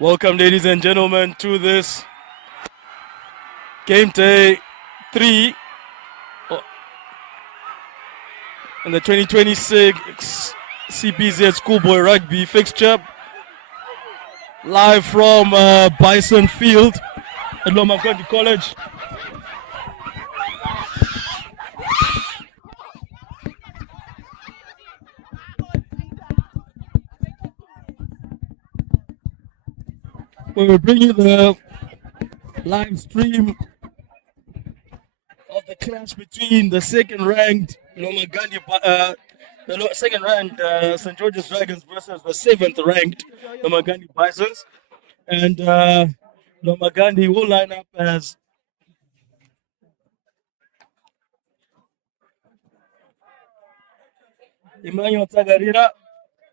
Welcome, ladies and gentlemen, to this game day 3 in the 2026 CPZ Schoolboy Rugby fixture. Live from Bison Field at Lomagundi College. We will bring you the live stream of the clash between the second-ranked Lomagundi, the second-ranked St. George's Dragons versus the seventh-ranked Lomagundi Bisons, and Lomagundi will line up as Emmanuel Tagarira,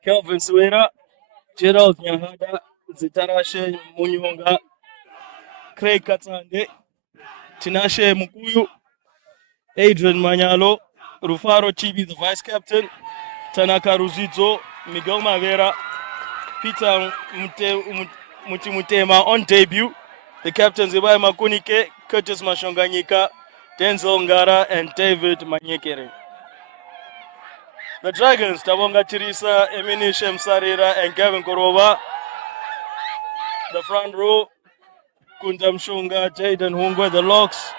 Kelvin Suera, Gerald Nyahada, Zitarashe Munyonga, Craig Katande, Tinashe Mukuyu, Adrian Manyalo, Rufaro Chibi, the vice captain, Tanaka Ruzizo, Miguel Mavera, Peter Mutimutema on debut, the captains Ibai Makunike, Curtis Mashonganyika, Denzel Ngara, and David Manyekere. The Dragons, Tabonga Chirisa, Emini Shemsarira, and Kevin Korova. The front row, Kundam Shunga, Jaden Hungwe, the Locks,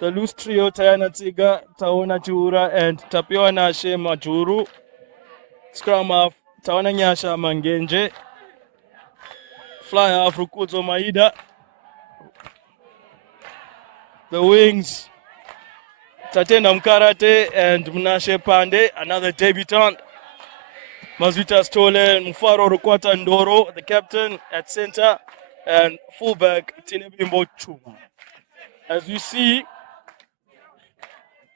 the loose trio, Tayana Tsiga, Taona Chura, and Tapiona Shema Juru. Scrum half, Taona Nyasha Mangenje. Fly half, Rukuzo Maida. The wings, Tatena Mkarate and Mnashe Pande, another debutant. Mazuta Stole, Mufaro Rukwata Ndoro, the captain at center, and fullback Tinebimbo Chuma. As you see,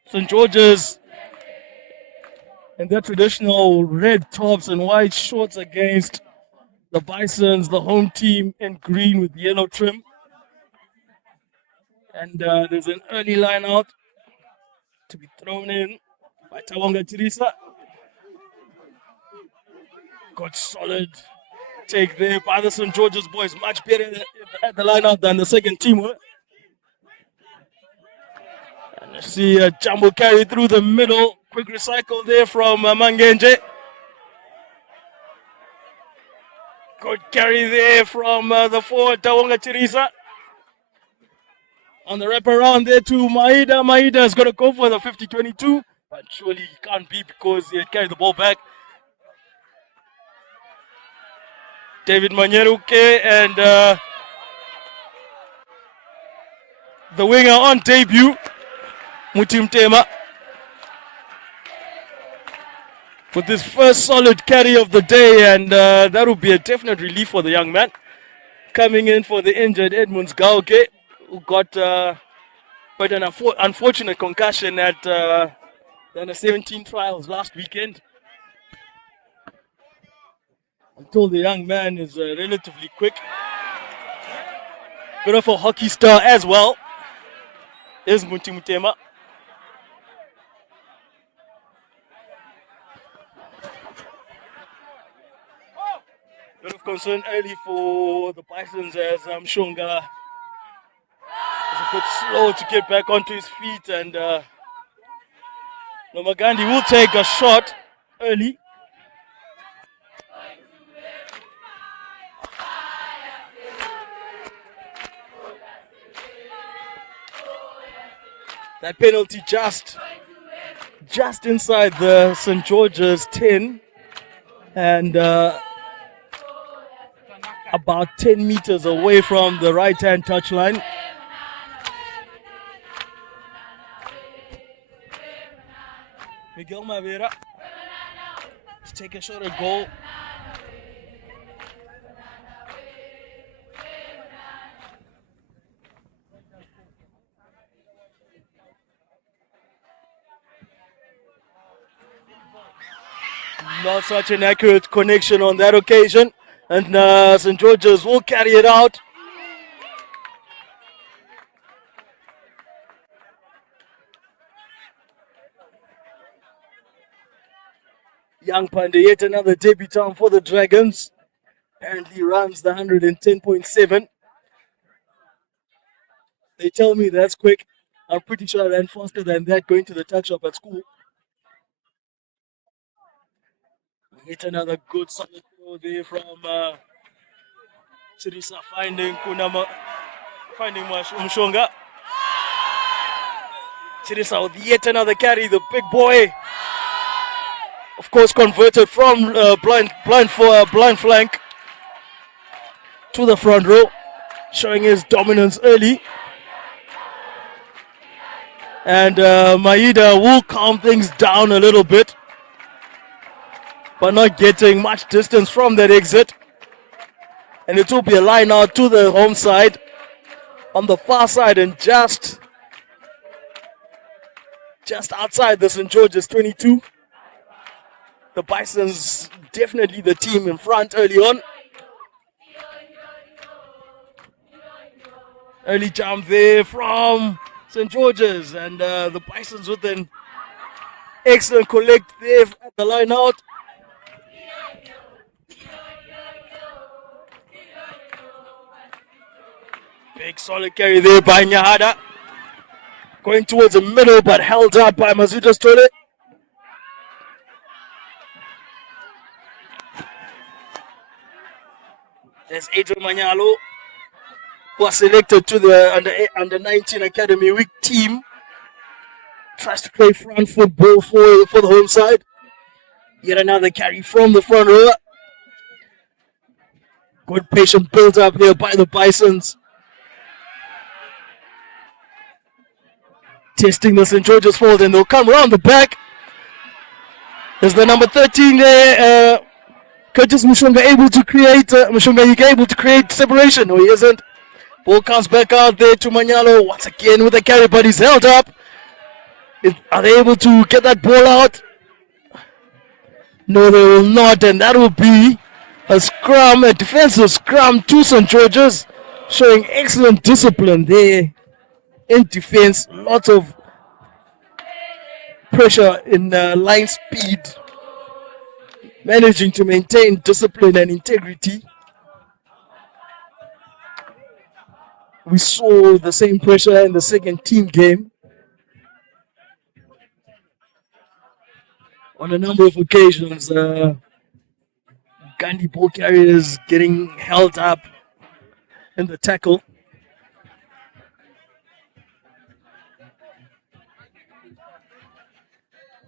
St. George's in their traditional red tops and white shorts against the Bisons, the home team, in green with yellow trim. And there's an early line out to be thrown in by Tawonga Tirisa. Got solid take there by the St. George's boys, much better at the line out than the second team were. And you see a jumbo carry through the middle. Quick recycle there from Mangenje. Good carry there from the forward, Tawonga Tirisa. On the wraparound there to Maida. Maida is going to go for the 50-22, but surely he can't be because he had carried the ball back. David Manyeruke and the winger on debut, Mutimtema, with his first solid carry of the day, and that will be a definite relief for the young man. Coming in for the injured Edmunds Gauke, who got quite an unfortunate concussion at the under 17 trials last weekend. I'm told the young man is relatively quick. Bit of a hockey star as well is Mutimutema. Bit of concern early for the Bisons as Shunga is a bit slow to get back onto his feet, and Lomagundi will take a shot early. That penalty just inside the St. George's 10 and about 10 meters away from the right-hand touchline. Miguel Mavera to take a shot at goal. Not such an accurate connection on that occasion, and St. George's will carry it out. Young Pande, yet another debutant for the Dragons. Apparently runs the 110.7. They tell me that's quick. I'm pretty sure I ran faster than that going to the tuck shop at school. Hit another good solid throw there from Chirisa finding Mshonga. Chirisa with yet another carry, the big boy. Of course, converted from blind flank to the front row, showing his dominance early. And Maida will calm things down a little bit, but not getting much distance from that exit. And it will be a line out to the home side on the far side and just outside the St. George's 22. The Bisons definitely the team in front early on. Early jump there from St. George's, and the Bisons with an excellent collect there at the line out. Big solid carry there by Nyahada. Going towards the middle, but held up by Mazuta Stole. There's Adrian Manyalo, who was selected to the under 19 Academy Week team. Tries to play front football for the home side. Yet another carry from the front row. Good patient build up here by the Bisons. Testing the St. George's fold, and they'll come around the back. There's the number 13 there. Curtis Mushonga able to create separation. No, he isn't. Ball comes back out there to Manyalo once again with a carry, but he's held up. Are they able to get that ball out? No, they will not, and that will be a scrum, a defensive scrum to St. George's, showing excellent discipline there in defense. Lots of pressure in line speed, managing to maintain discipline and integrity. We saw the same pressure in the second team game on a number of occasions. Gandhi ball carriers getting held up in the tackle.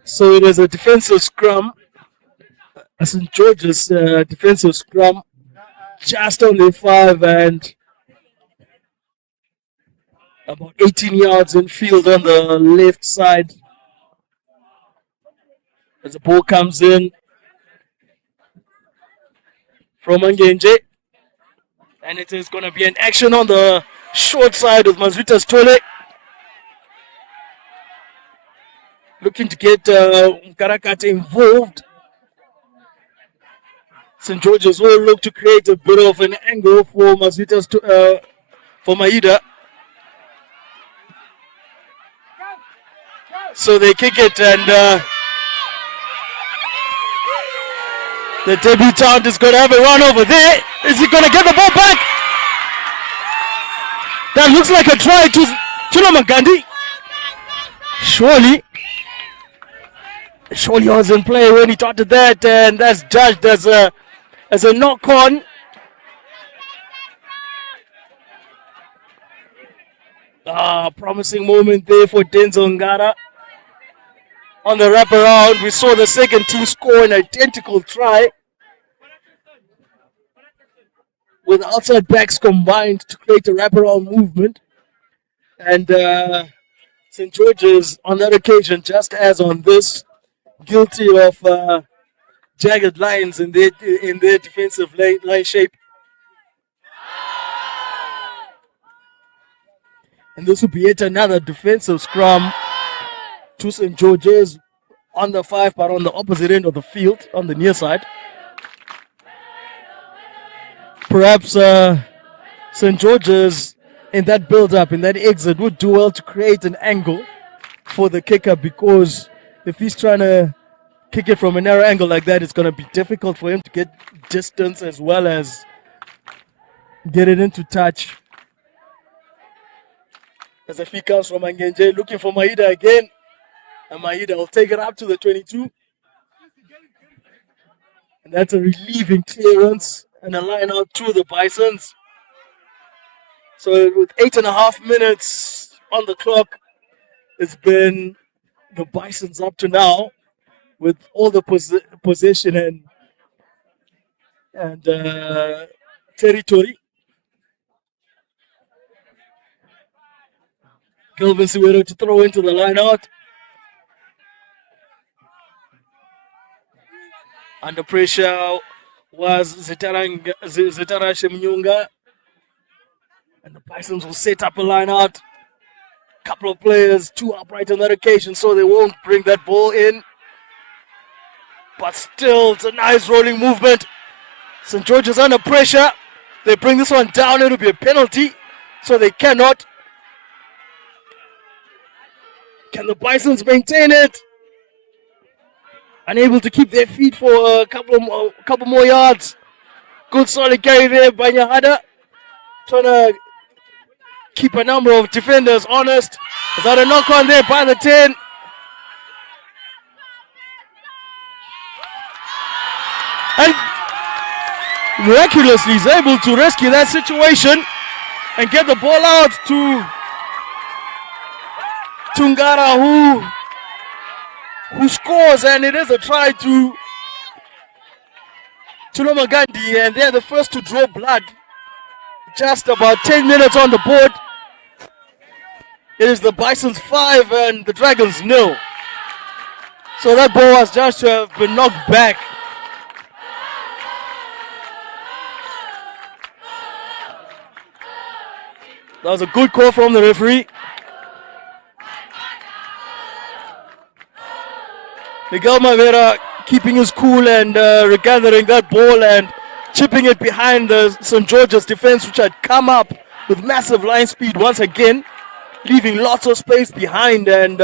So it is a defensive scrum. St. George's defensive scrum, just only 5 and about 18 yards in field on the left side. As the ball comes in from Angenje. And it is going to be an action on the short side with Mazuta Stole. Looking to get Karakate involved. St. George's will look to create a bit of an angle for for Maida. So they kick it, and the debutant is going to have a run over there. Is he going to get the ball back? That looks like a try to Lomagundi. Surely was in play when he started that, and that's judged as a knock-on. Promising moment there for Denzel Ngara. On the wraparound, we saw the second team score an identical try with outside backs combined to create a wraparound movement. And St. George's, on that occasion, just as on this, guilty of jagged lines in their defensive line shape. And this will be yet another defensive scrum to St. George's on the 5, but on the opposite end of the field, on the near side. Perhaps St. George's in that build-up, in that exit, would do well to create an angle for the kicker, because if he's trying to kick it from a narrow angle like that, it's going to be difficult for him to get distance as well as get it into touch. As a feed comes from Angenje, looking for Maida again. And Maida will take it up to the 22. And that's a relieving clearance and a line out to the Bisons. So with 8.5 minutes on the clock, it's been the Bisons up to now with all the possession and territory. Kelvin Siwero to throw into the line out. Under pressure was Zetara Shemnyunga. And the Bisons will set up a line out. Couple of players, two upright on that occasion, so they won't bring that ball in. But still, it's a nice rolling movement. St. George is under pressure. They bring this one down, it'll be a penalty. So they cannot. Can the Bisons maintain it? Unable to keep their feet for a couple more yards. Good solid carry there by Nyahada. Trying to keep a number of defenders honest. Is that a knock on there by the 10? And miraculously is able to rescue that situation and get the ball out to Tungara who scores, and it is a try to Lomagundi, and they're the first to draw blood. Just about 10 minutes on the board. It is the Bisons 5 and the Dragons 0. So that ball was just to have been knocked back. That was a good call from the referee. Miguel Mavera keeping his cool and regathering that ball and chipping it behind the St. George's defense, which had come up with massive line speed once again, leaving lots of space behind, and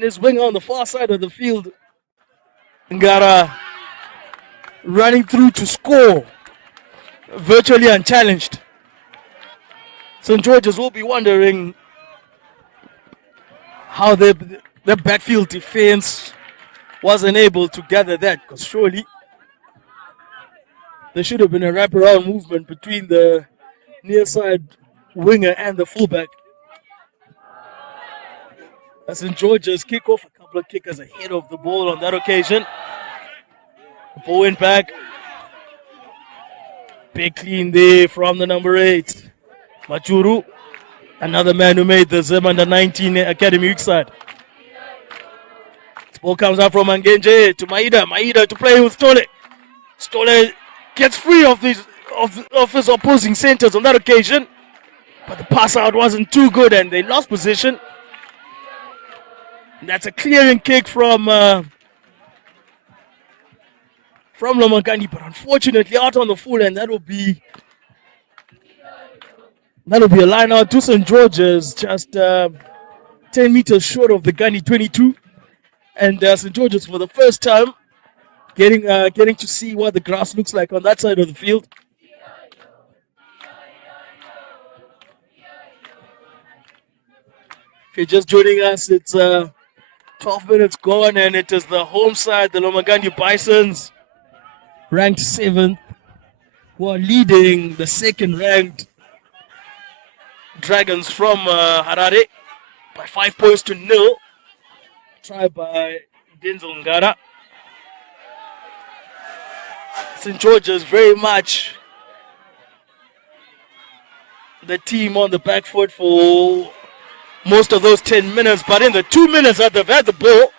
his winger on the far side of the field, Ngara, running through to score, virtually unchallenged. St. George's will be wondering how their backfield defense wasn't able to gather that, because surely there should have been a wraparound movement between the near side winger and the fullback. As St. George's kick off, a couple of kickers ahead of the ball on that occasion. The ball went back. Big clean there from the number 8, Machuru. Another man who made the Zim under 19 academy week side. This ball comes out from Angenje to Maida. Maida to play with Stole. Stole gets free of his opposing centers on that occasion. But the pass out wasn't too good and they lost position. And that's a clearing kick from Lomagundi, but unfortunately out on the full, and that'll be a line out to St. George's, just 10 meters short of the Gandhi 22. And St. George's for the first time getting to see what the grass looks like on that side of the field. If you're just joining us, it's 12 minutes gone, and it is the home side, the Lomagundi Bisons, ranked 7th, who are leading the second-ranked Dragons from Harare by 5 points to 0. Try by Denzel Ngara. St. George's very much the team on the back foot for most of those 10 minutes, but in the 2 minutes that they've had the ball,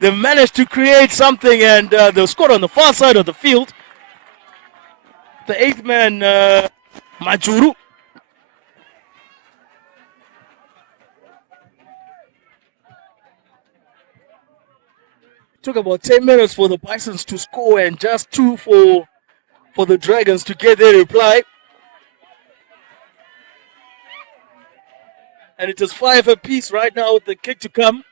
they've managed to create something, and they've scored on the far side of the field. The 8th man, Majuru. Took about 10 minutes for the Bisons to score and just 2 for the Dragons to get their reply. And it is 5 apiece right now with the kick to come.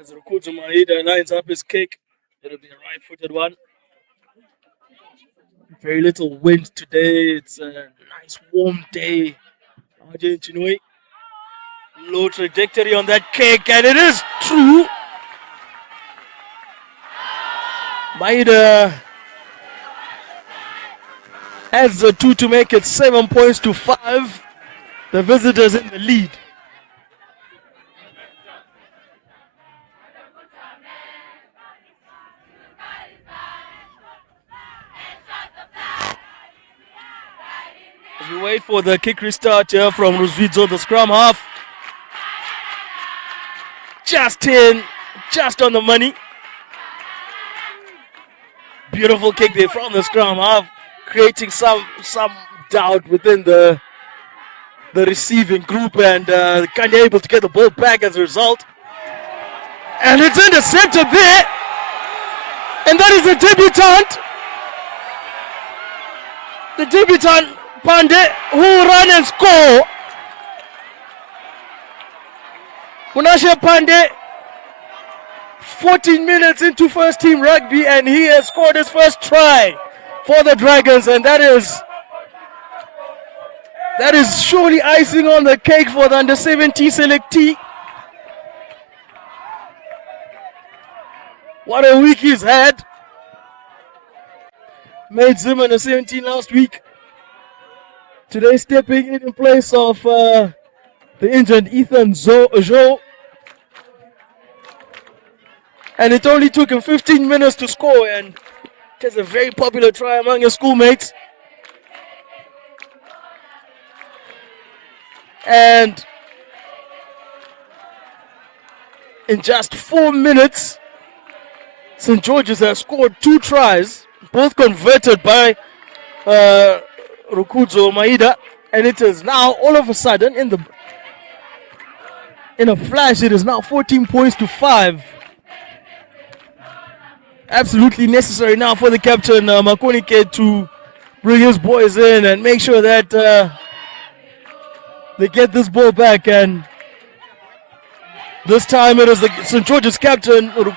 As Rukutu Maida lines up his kick, it'll be a right-footed one. Very little wind today. It's a nice warm day. Argentinoi. Low trajectory on that kick, and it is true. Maida adds the 2 to make it 7 points to 5. The visitors in the lead. As we wait for the kick restart here from Ruzvidzo, the scrum half. Just in, just on the money. Beautiful kick there from the scrum half, creating some doubt within the receiving group, and kind of able to get the ball back as a result. And it's intercepted there. And that is the debutant. The debutant Pandey, who ran and score. Munashe Pandey, 14 minutes into first team rugby, and he has scored his first try for the Dragons, and that is surely icing on the cake for the under-17 selectee. What a week he's had. Made Zim under 17 last week. Today stepping in place of the injured Ethan Joe. And it only took him 15 minutes to score, and it is a very popular try among his schoolmates. And in just 4 minutes, St. George's has scored 2 tries, both converted by Rukudzo Maida, and it is now all of a sudden in a flash, it is now 14 points to 5. Absolutely necessary now for the captain Makonike to bring his boys in and make sure that they get this ball back, and this time it is the St. George's captain Rukwata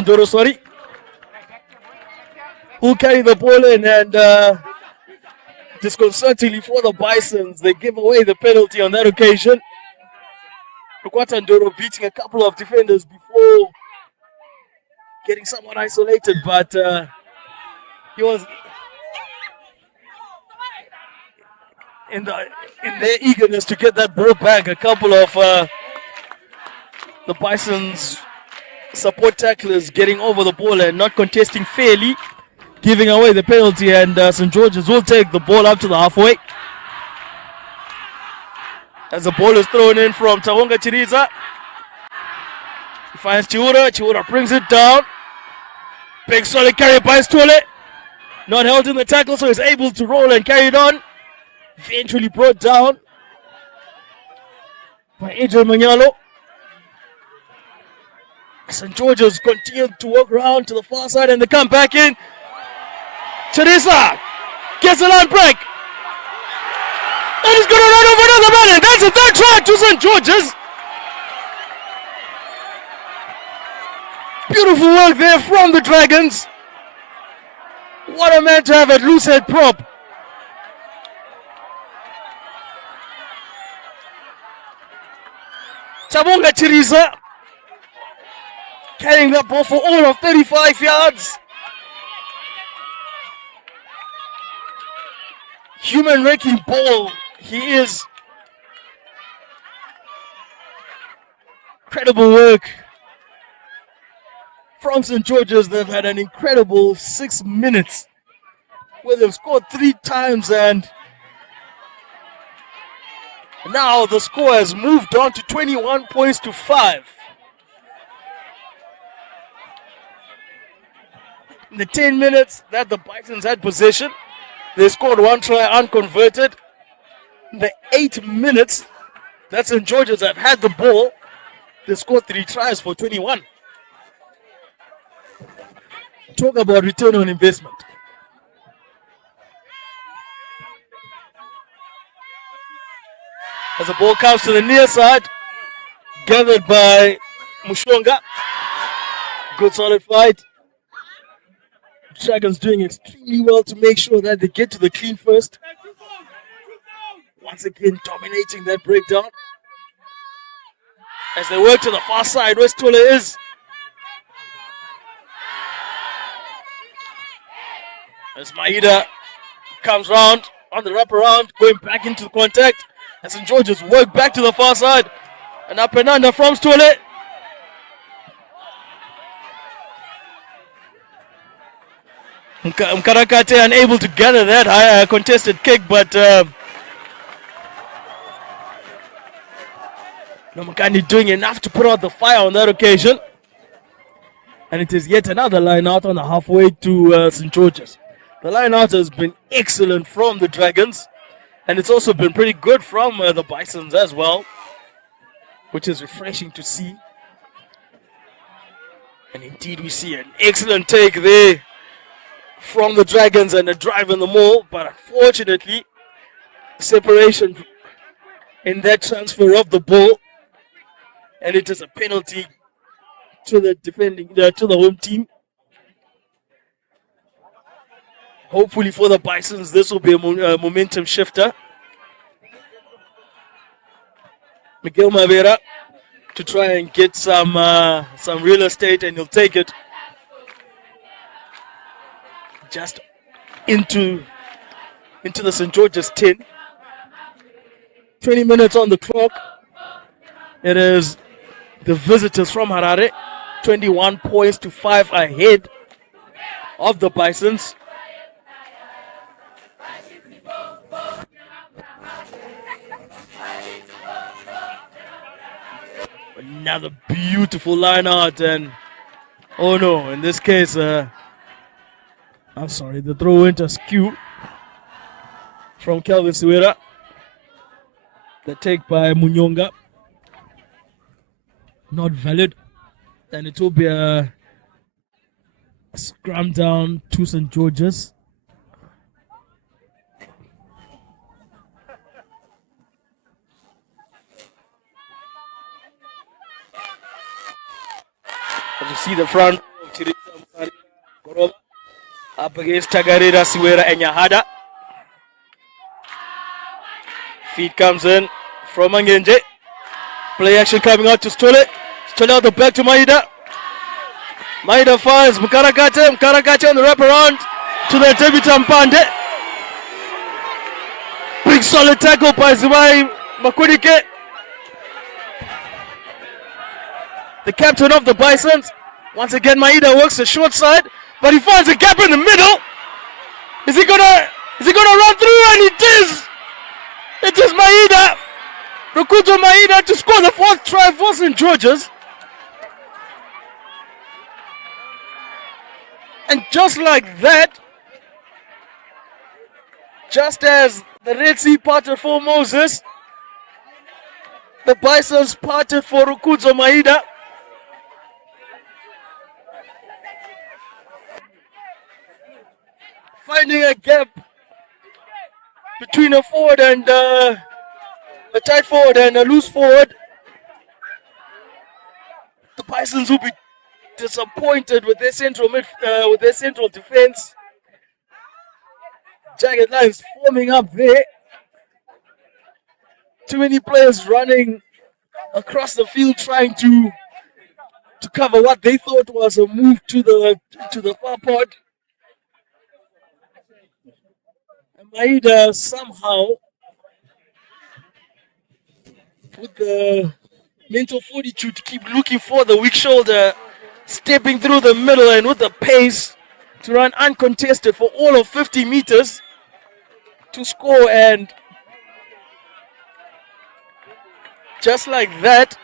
Ndoro, who carry the ball in, and disconcertingly for the Bisons, they give away the penalty on that occasion. Rukwata Ndoro beating a couple of defenders before getting somewhat isolated, but he was in their eagerness to get that ball back. A couple of the Bisons support tacklers getting over the ball and not contesting fairly, giving away the penalty, and St. George's will take the ball up to the halfway. As the ball is thrown in from Tawonga Chiriza. He finds Chiura. Chiura brings it down. Big solid carry by Stole. Not held in the tackle, so he's able to roll and carry it on. Eventually brought down by Adrian Manyalo. St. George's continued to walk around to the far side, and they come back in. Chiriza gets a line break. And he's going to run over another man, and that's a third try to St. George's. Beautiful work there from the Dragons. What a man to have at loose head prop. Chabonga Chiriza carrying that ball for all of 35 yards. Human wrecking ball. He is. Incredible work from St. George's. They've had an incredible 6 minutes where they've scored 3 times, and now the score has moved on to 21 points to 5. In the 10 minutes that the Bisons had possession, they scored 1 try unconverted. In the 8 minutes that St. George's have had the ball, they scored 3 tries for 21. Talk about return on investment. As the ball comes to the near side, gathered by Mushonga. Good solid fight. Dragons doing extremely well to make sure that they get to the clean first. Once again, dominating that breakdown. As they work to the far side, where Stole is. As Maida comes round on the wraparound, going back into the contact. And St. George's work back to the far side. And up and under from Stole. Mkarakate unable to gather that high contested kick, but Lomagundi doing enough to put out the fire on that occasion. And it is yet another line out on the halfway to St. George's. The line out has been excellent from the Dragons, and it's also been pretty good from the Bisons as well, which is refreshing to see. And indeed, we see an excellent take there from the Dragons and a drive in the maul, but unfortunately, separation in that transfer of the ball, and it is a penalty to the to the home team. Hopefully for the Bisons, this will be a momentum shifter. Miguel Mavera to try and get some real estate, and he'll take it just into the St. George's 10. 20 minutes on the clock. It is the visitors from Harare, 21 points to 5 ahead of the Bisons. Another beautiful line out, and oh no, in this case, I'm sorry, the throw went askew from Kelvin Siwera. The take by Munyonga, not valid, and it will be a scrum down to St. George's. As you see the front up against Tagarira, Siwera and Yahada. Feed comes in from Angenje. Play action coming out to Stole. Stole out the back to Maida. Maida finds Mkarakate. Mkarakate on the wraparound to the debutant Pande. Big solid tackle by Zimai Makudike, the captain of the Bisons. Once again, Maida works the short side, but he finds a gap in the middle. Is he gonna run through? And it is! It is Maida, Rukuto Maida, to score the fourth try for St. George's. And just like that, just as the Red Sea parted for Moses, the Bisons parted for Rukuto Maida. Finding a gap between a forward and a tight forward and a loose forward. The Bisons will be disappointed with their central defense. Jagged lines forming up there. Too many players running across the field trying to cover what they thought was a move to the far pod. Maida somehow, with the mental fortitude to keep looking for the weak shoulder, stepping through the middle, and with the pace to run uncontested for all of 50 meters to score. And just like that,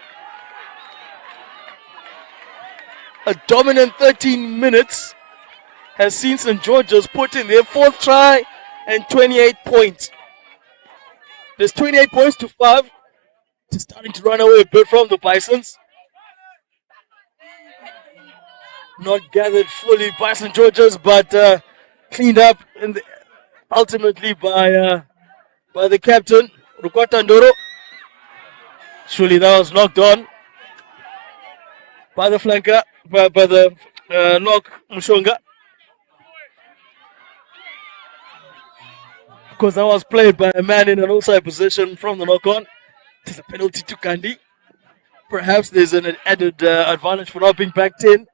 a dominant 13 minutes has seen St. George's put in their fourth try and 28 points. There's 28 points to 5. Just starting to run away a bit from the Bisons. Not gathered fully by St. George's, but cleaned up ultimately by the captain, Rukwata Ndoro. Surely that was knocked on by the flanker, by the lock Mushonga. Because that was played by a man in an offside position from the knock-on. There's a penalty to Kandi. Perhaps there's an added advantage for not being backed in.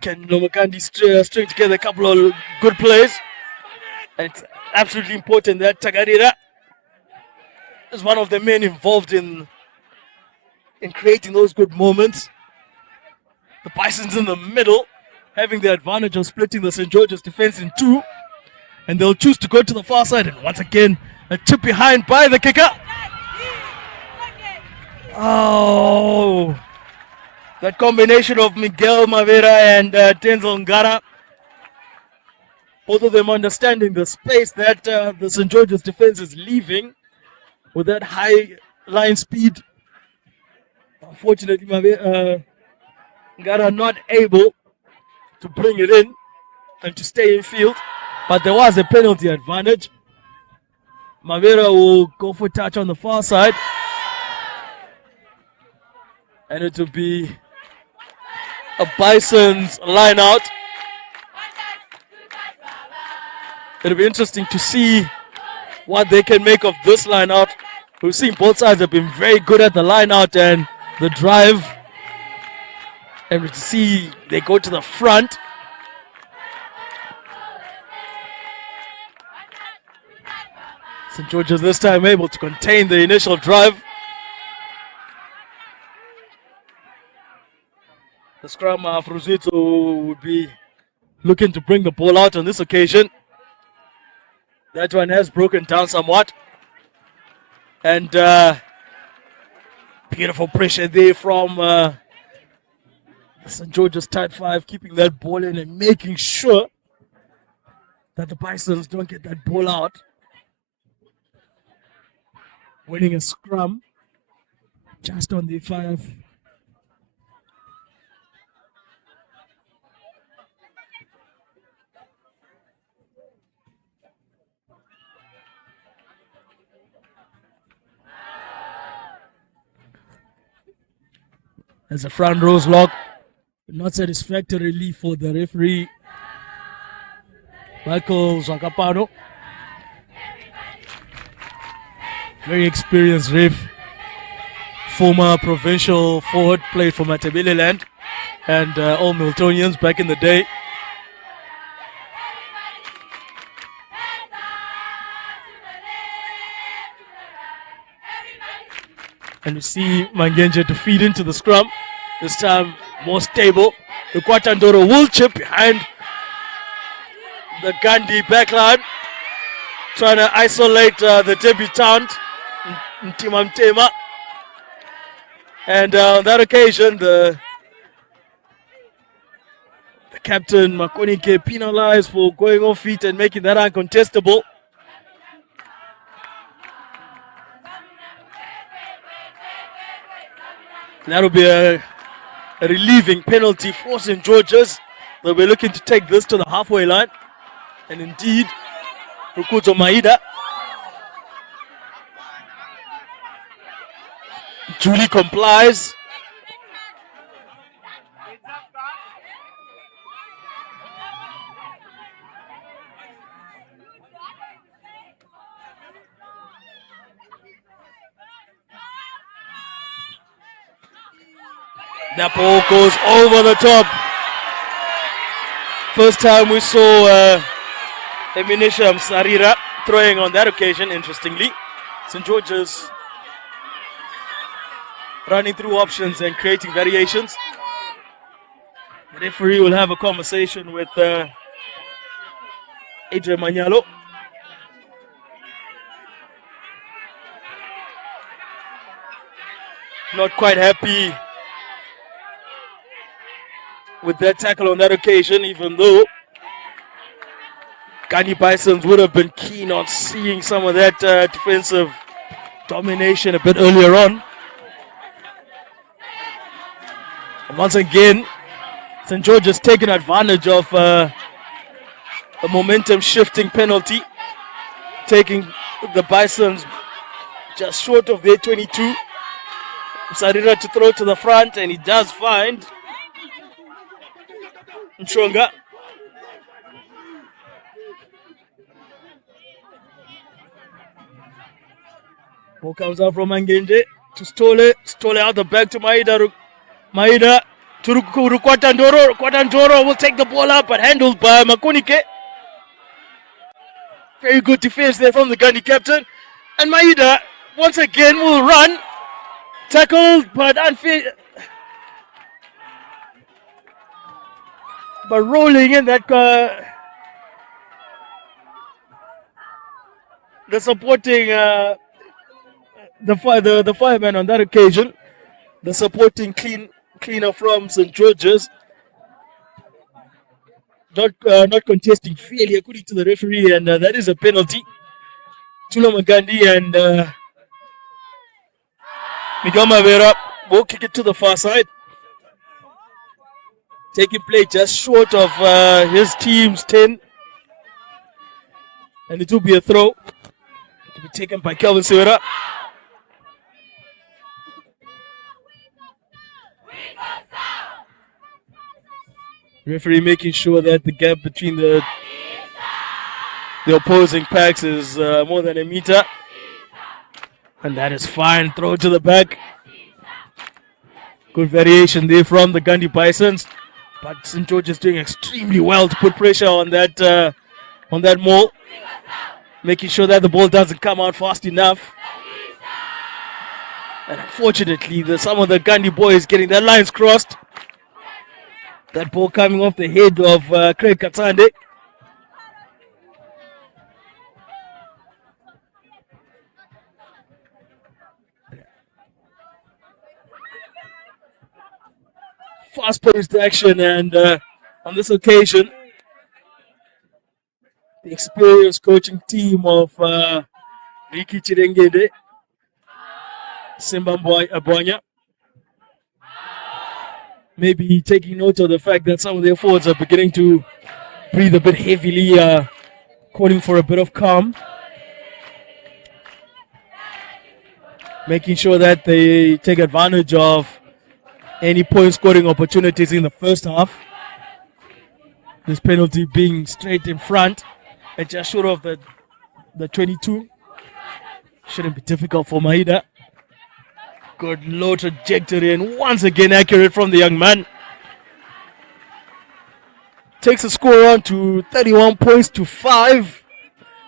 Can Lomagundi string together a couple of good plays? And it's absolutely important that Tagarira is one of the men involved in creating those good moments. The Bisons in the middle, having the advantage of splitting the St. George's defense in two. And they'll choose to go to the far side. And once again, a chip behind by the kicker. Oh, that combination of Miguel Mavera and Denzel Ngara, both of them understanding the space that the St. George's defense is leaving with that high line speed. Unfortunately, Ngara not able to bring it in and to stay in field. But there was a penalty advantage. Mavera will go for touch on the far side. And it will be a Bison's line out. It'll be interesting to see what they can make of this line out. We've seen both sides have been very good at the line out and the drive. And we see they go to the front. St. George's this time able to contain the initial drive. The scrum of Ruzito would be looking to bring the ball out on this occasion. That one has broken down somewhat. And beautiful pressure there from St. George's tight five, keeping that ball in and making sure that the Bisons don't get that ball out. Winning a scrum just on the 5. As a front row's lock, not satisfactorily for the referee, Michael Zakapano. Very experienced ref, former provincial forward, played for Matabeleland and all Miltonians back in the day. And you see Mangenje to feed into the scrum. This time more stable. The Kwatandoro will chip behind the Gandhi backline, trying to isolate the debutant Ntimamtema. And on that occasion, the captain Makonike penalized for going off feet and making that uncontestable. That'll be a relieving penalty for St. George's. They'll be looking to take this to the halfway line. And indeed, Rukuzo Maida. Julie complies. That ball goes over the top. First time we saw Eminisham Sarira throwing on that occasion, interestingly. St. George's running through options and creating variations. The referee will have a conversation with Adrian Manialo. Not quite happy with that tackle on that occasion, even though Gandhi Bisons would have been keen on seeing some of that defensive domination a bit earlier on. And once again, St. George has taken advantage of a momentum shifting penalty, taking the Bisons just short of their 22. Sarira to throw to the front, and he does find Mshonga. Ball comes out from Mangenje to Stole. Stole out the back to Maida. Maida to Rukwatandoro. Rukwatandoro will take the ball up, but handled by Makunike. Very good defense there from the Gandhi captain. And Maida once again will run. Tackled, but unfair. But rolling in that the supporting the fireman on that occasion, the supporting cleaner from St. George's, not contesting fairly according to the referee, and that is a penalty to Lomagundi, and Miguel Mavera will kick it to the far side. Taking play just short of his team's 10. And it will be a throw to be taken by Kelvin Sewera. Referee making sure that the gap between the opposing packs is more than a meter. And that is fine. Throw to the back. Good variation there from the Gandhi Bisons. But St. George is doing extremely well to put pressure on that maul. Making sure that the ball doesn't come out fast enough. And unfortunately, some of the Gandhi boys getting their lines crossed. That ball coming off the head of Craig Katsande. Fast-paced action, and on this occasion, the experienced coaching team of Ricky Chirengede, Simba Abwanya, maybe taking note of the fact that some of their forwards are beginning to breathe a bit heavily, calling for a bit of calm. Making sure that they take advantage of any point scoring opportunities in the first half. This penalty being straight in front and just short of the 22. Shouldn't be difficult for Maida. Good low trajectory and once again accurate from the young man. Takes the score on to 31 points to 5.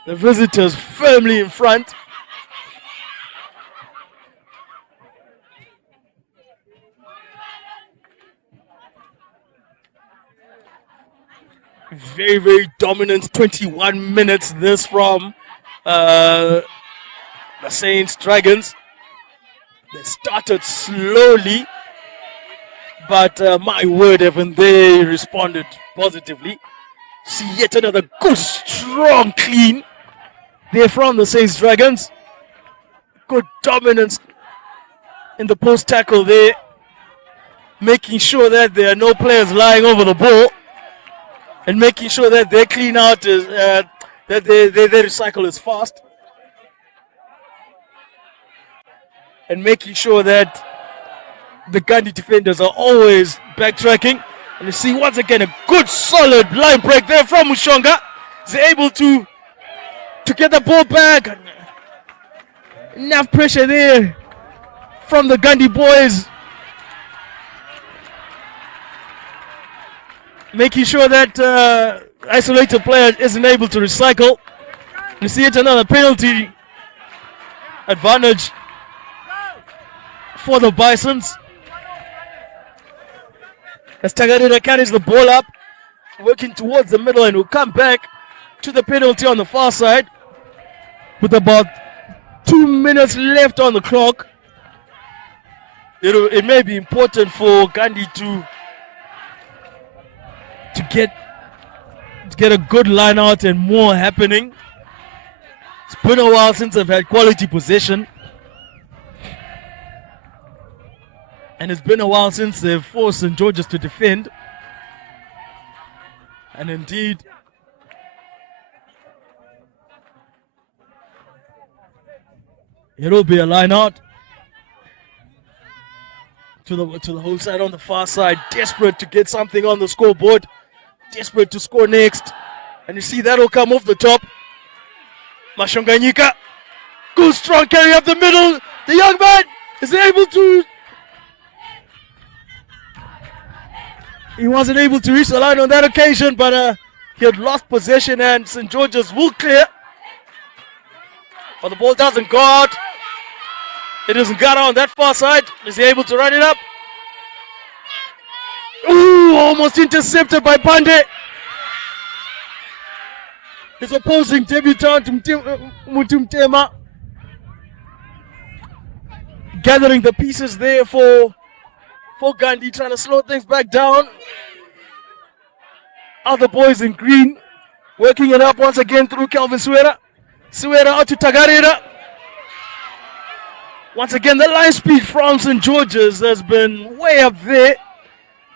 The visitors firmly in front. Very, very dominant 21 minutes this from the Saints Dragons. They started slowly, but my word, Evan, they responded positively. See yet another good, strong clean there from the Saints Dragons. Good dominance in the post tackle there, making sure that there are no players lying over the ball. And making sure that their clean out is that their recycle is fast, and making sure that the Gandhi defenders are always backtracking. And you see once again a good solid line break there from Mushonga. He's able to get the ball back. Enough pressure there from the Gandhi boys. Making sure that isolated player isn't able to recycle. You see it's another penalty advantage for the Bisons. As Tagarira carries the ball up, working towards the middle, and will come back to the penalty on the far side with about 2 minutes left on the clock. It may be important for Gandhi to get a good line out and more happening. It's been a while since they've had quality possession, and it's been a while since they've forced St. George's to defend. And indeed, It'll be a line out to the whole side on the far side, desperate to get something on the scoreboard, desperate to score next. And you see that'll come off the top. Mashonganyika, good strong carry up the middle. The young man is able to. He wasn't able to reach the line on that occasion, but he had lost possession and St. George's will clear. But the ball doesn't go out. It isn't got on that far side. Is he able to run it up? Ooh, almost intercepted by Pande. His opposing debutant, Mutumtema, gathering the pieces there for Gandhi, trying to slow things back down. Other boys in green, working it up once again through Kelvin Suera. Suera out to Tagarira. Once again, the line speed from St. George's has been way up there.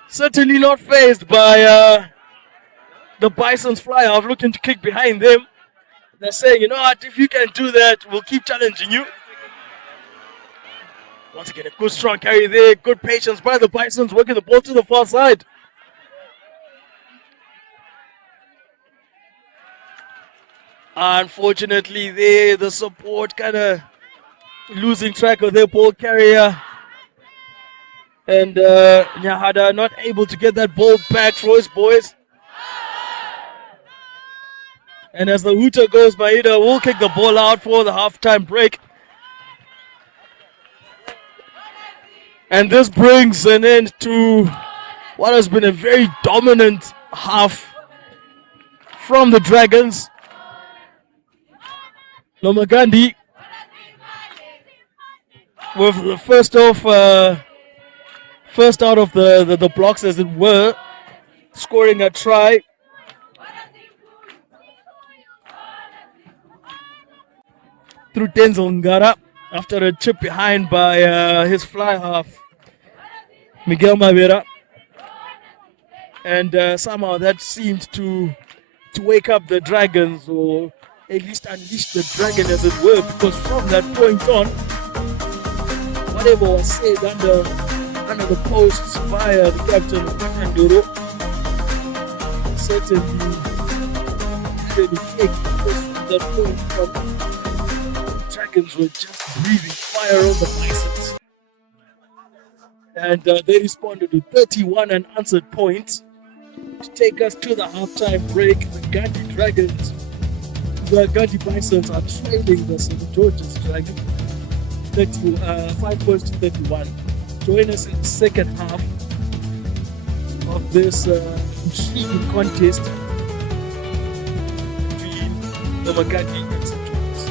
Certainly not phased by the Bison's fly off, looking to kick behind them. They're saying, you know what, if you can do that, we'll keep challenging you. Once again, a good strong carry there, good patience by the Bisons, working the ball to the far side. Unfortunately, there the support kind of losing track of their ball carrier. And Nyahada not able to get that ball back for his boys. And as the hooter goes, Maida will kick the ball out for the halftime break. And this brings an end to what has been a very dominant half from the Dragons. Lomagundi with the first out of the blocks, as it were, scoring a try. Through Denzel Ngara after a chip behind by his fly half, Miguel Mavera. And somehow that seemed to wake up the Dragons, or at least unleash the dragon, as it were, because from that point on, whatever was said under the posts via the captain Anduro certainly did an effect, because from that point on, the Dragons were just breathing fire on the Bisons. And they responded with 31 unanswered points to take us to the halftime break. The Gandhi Bisons are trailing the St. George's Dragons 5 points to 31. Join us in the second half of this intriguing contest between Lomagundi and St. George's.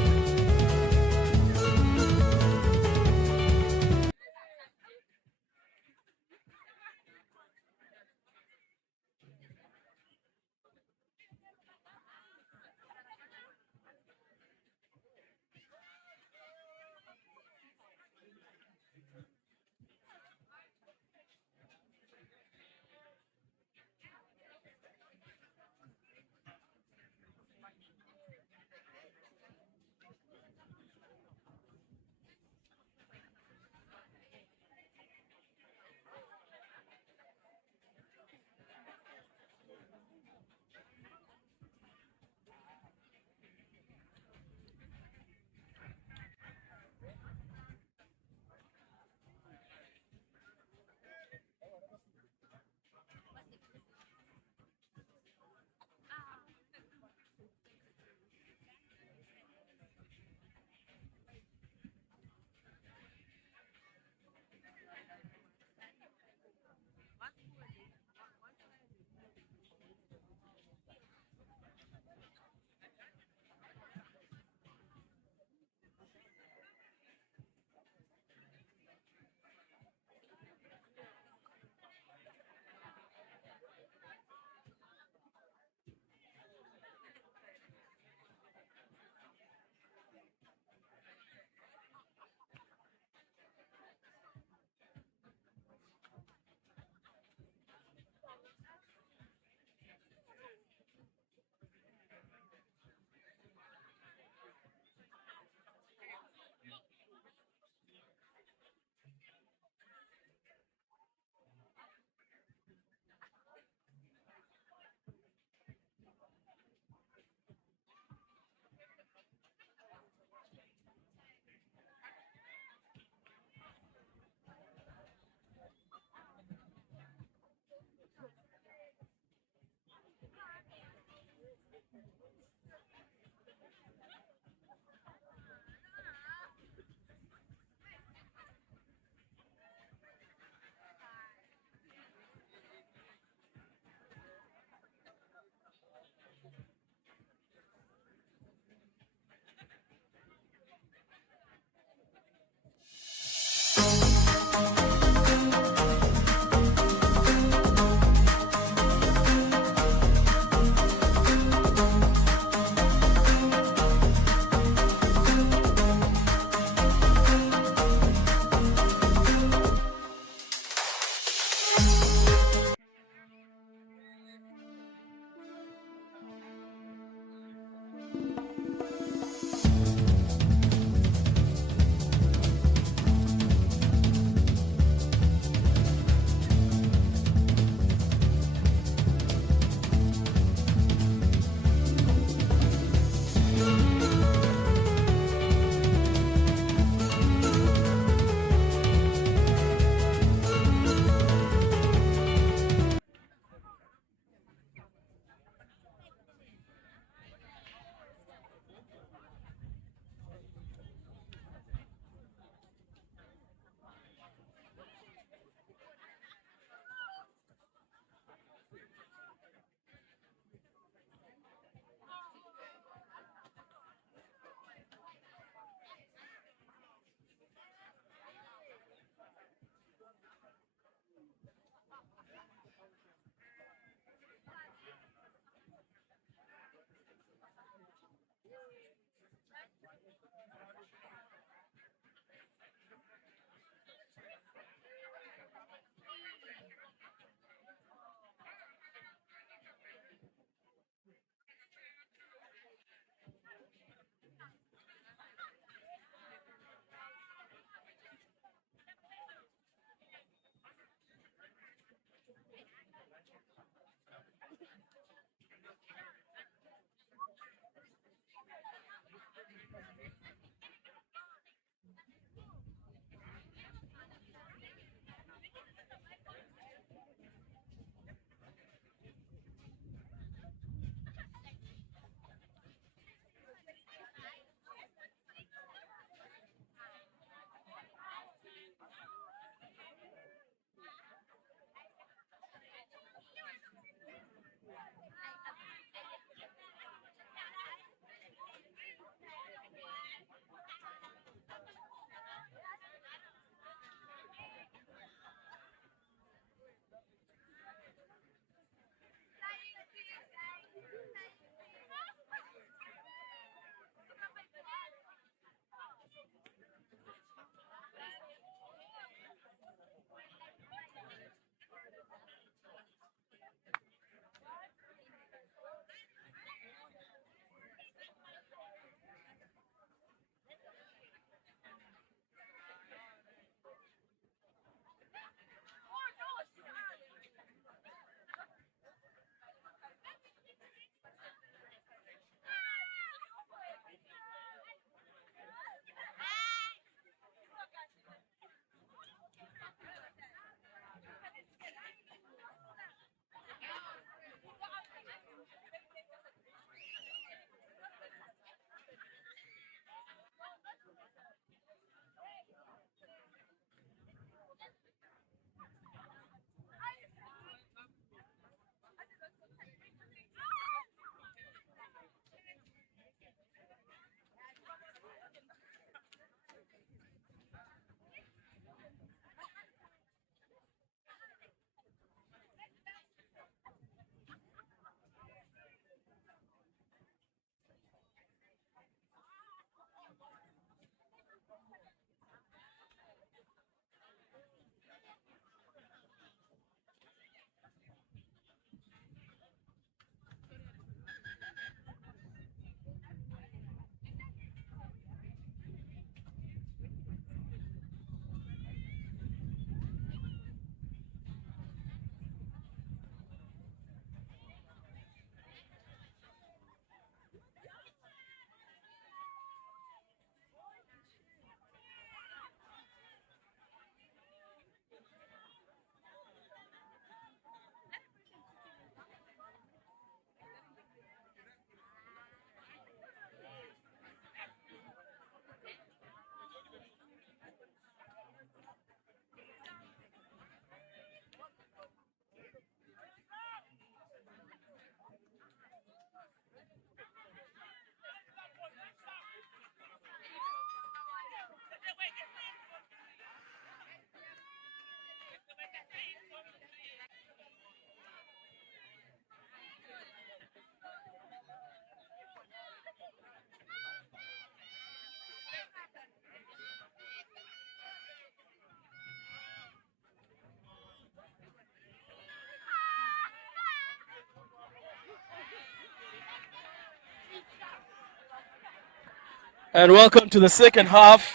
And welcome to the second half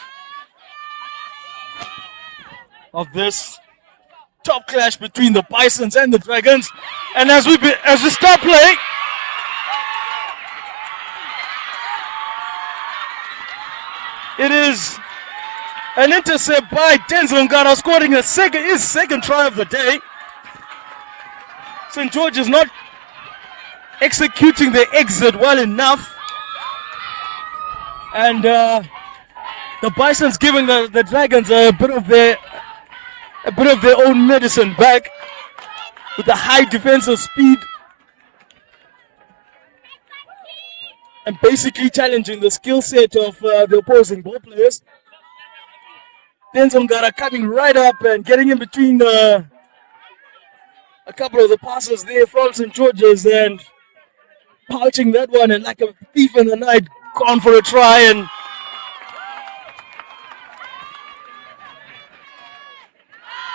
of this top clash between the Bisons and the Dragons. And as we start playing, it is an intercept by Denzel Ngara, scoring his second try of the day. St. George is not executing the exit well enough. And the Bison's giving the Dragons a bit of their own medicine back with the high defensive speed and basically challenging the skill set of the opposing ball players. Denzel Ngara coming right up and getting in between a couple of the passes there from St. George's and pouching that one, and like a thief in the night, gone for a try. And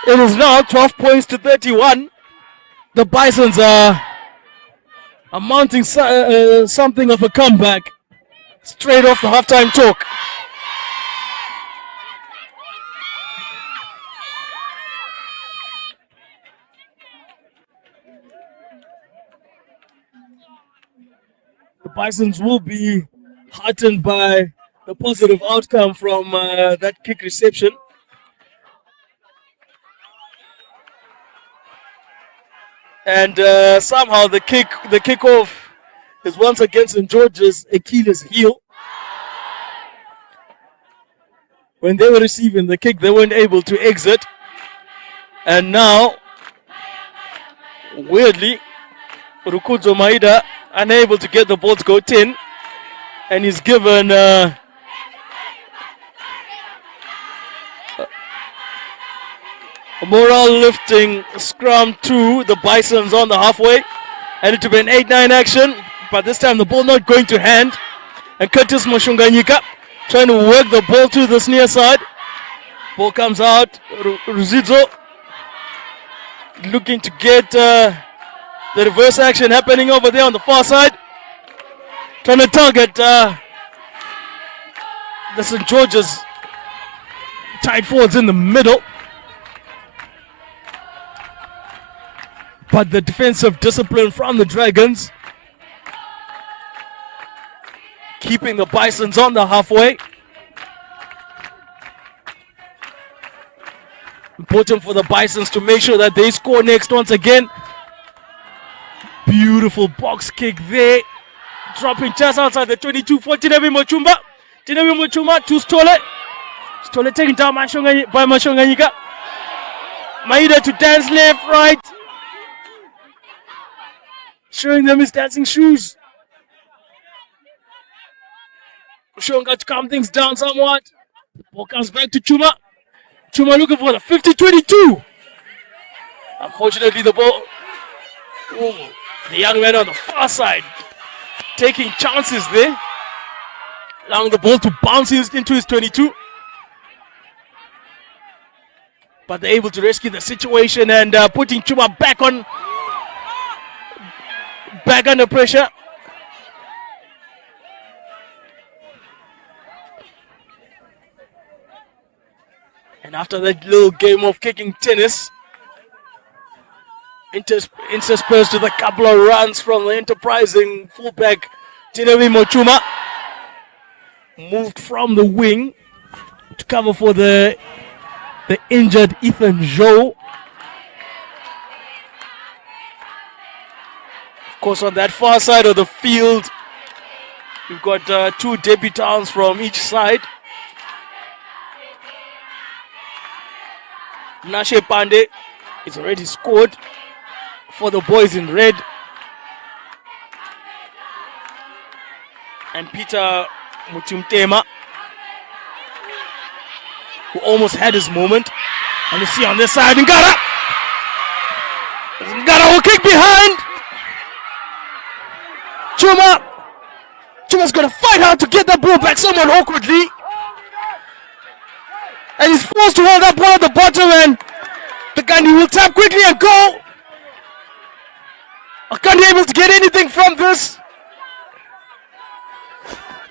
it is now 12 points to 31. The Bisons are mounting something of a comeback straight off the halftime talk. The Bisons will be heartened by the positive outcome from that kick reception. And somehow the kickoff is once again St. George's Achilles heel. When they were receiving the kick, they weren't able to exit. And now, weirdly, Rukudzo Maida unable to get the ball to go 10. And he's given a morale-lifting scrum to the Bisons on the halfway. And it to be an 8-9 action, but this time the ball not going to hand. And Curtis Moshunganyika trying to work the ball to this near side. Ball comes out. Ruzidzo looking to get the reverse action happening over there on the far side. Trying to target the St. George's tight forwards in the middle. But the defensive discipline from the Dragons keeping the Bisons on the halfway. Important for the Bisons to make sure that they score next once again. Beautiful box kick there. Dropping just outside the 22 for Tinevi Mochumba. Tinevi Mochumba to Stole. Stole taken down by Mashonganyika. Maida to dance left, right. Showing them his dancing shoes. Shonga to calm things down somewhat. Ball comes back to Chuma. Chuma looking for the 50-22. Unfortunately, the ball. Ooh, the young man on the far side taking chances there. Allowing the ball to bounce into his 22. But they're able to rescue the situation and putting Chuma back under pressure. And after that little game of kicking tennis, interspersed with a couple of runs from the enterprising fullback Tinevi Mochuma, moved from the wing to cover for the injured Ethan Zhou. Of course, on that far side of the field, we've got two debutants from each side. Nashe Pandey is already scored for the boys in red. And Peter Mutumtema, who almost had his moment. And you see on this side, Ngara will kick behind. Chuma's going to fight hard to get that ball back somewhat awkwardly. And he's forced to hold that ball at the bottom, and the Gandhi will tap quickly and go. Akandi able to get anything from this.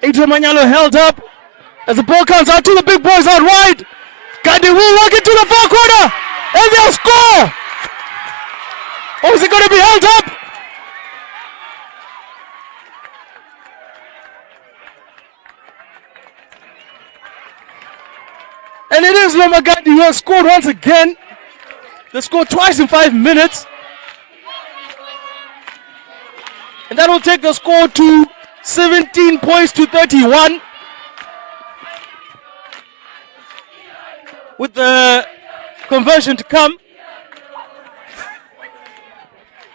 Adrian Manyalo held up. As the ball comes out to the big boys out wide. Gandhi will walk into the far corner. And they'll score. Or is it going to be held up? And it is Lomagundi who has scored once again. They scored twice in 5 minutes. And that will take the score to 17 points to 31. With the conversion to come.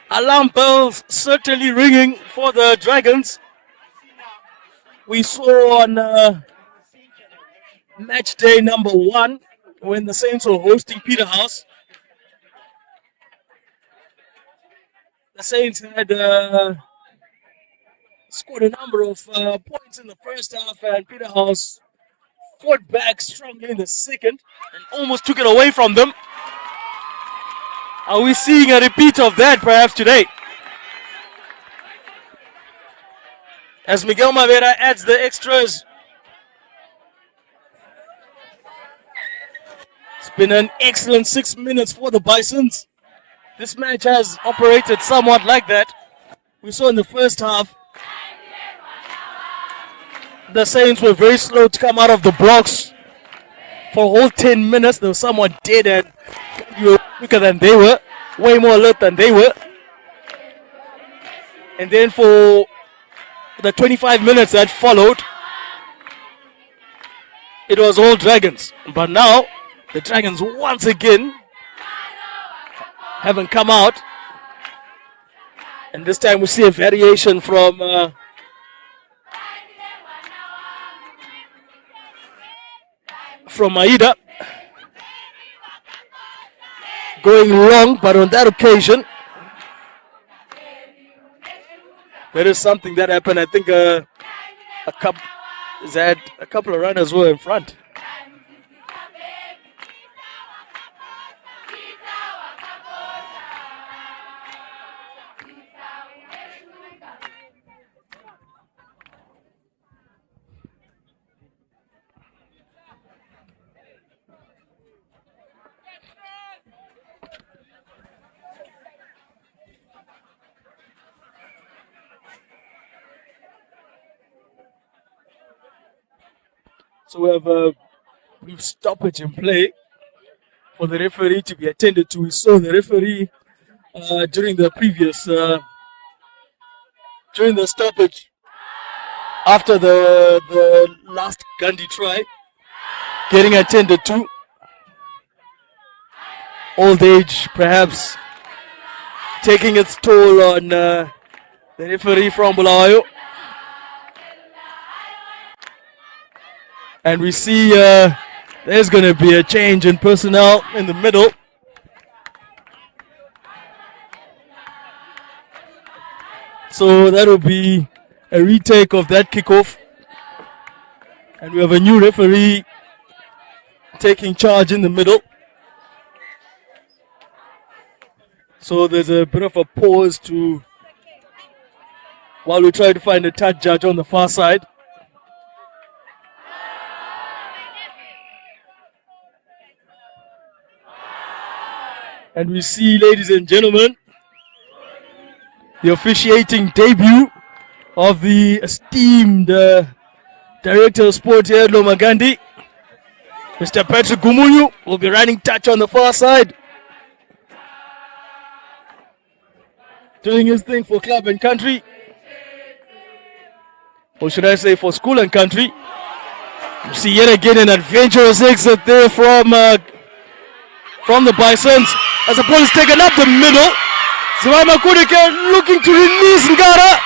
Alarm bells certainly ringing for the Dragons. We saw on match day number 1 when the Saints were hosting Peterhouse. The Saints had scored a number of points in the first half, and Peterhouse fought back strongly in the second and almost took it away from them. Are we seeing a repeat of that perhaps today? As Miguel Mavera adds the extras. It's been an excellent 6 minutes for the Bisons. This match has operated somewhat like that. We saw in the first half, the Saints were very slow to come out of the blocks. For a whole 10 minutes, they were somewhat dead and quicker than they were, way more alert than they were. And then for the 25 minutes that followed, it was all Dragons. But now, the Dragons once again haven't come out. And this time we see a variation from Aida. Going long, but on that occasion, there is something that happened. I think a couple of runners were in front. So we have a brief stoppage in play for the referee to be attended to. We saw the referee during the previous, during the stoppage after the last Gandhi try, getting attended to. Old age perhaps taking its toll on the referee from Bulawayo. And we see there's going to be a change in personnel in the middle. So that will be a retake of that kickoff. And we have a new referee taking charge in the middle. So there's a bit of a pause while we try to find a touch judge on the far side. And we see, ladies and gentlemen, the officiating debut of the esteemed Director of Sport here at Lomagundi. Mr. Patrick Gumunyu will be running touch on the far side. Doing his thing for club and country. Or should I say for school and country. You see yet again an adventurous exit there from the Bisons. As the ball is taken up the middle. Ziwai Makudike looking to release Ngara.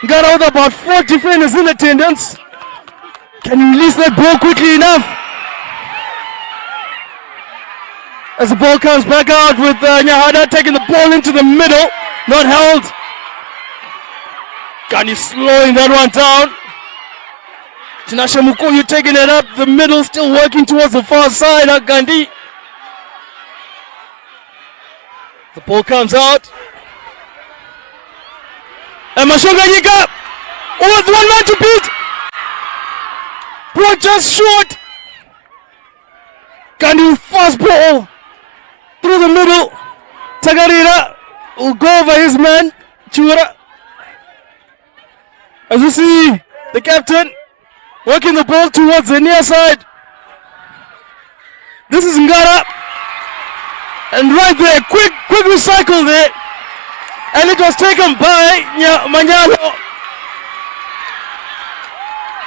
Ngara with about 4 defenders in attendance. Can you release that ball quickly enough? As the ball comes back out with Nyahada taking the ball into the middle. Not held. Gandhi slowing that one down. Tinashe Mukoyu taking it up the middle, still working towards the far side of Gandhi. The ball comes out. And Mashonga Yika with one man to beat. was just short. Gandhi fast ball through the middle. Tagarira will go over his man, Chura. As you see, the captain working the ball towards the near side. This is Ngara. And right there, quick recycle there. And it was taken by Manyalo,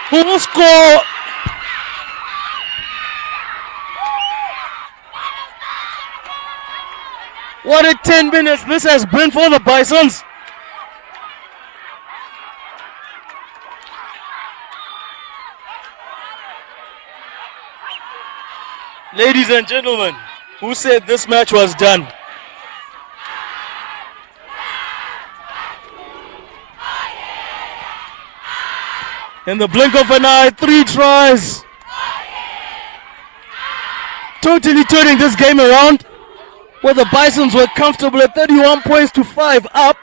who will score. What a 10 minutes this has been for the Bisons. Ladies and gentlemen, who said this match was done? In the blink of an eye, 3 tries. Totally turning this game around, where the Bisons were comfortable at 31 points to 5 up.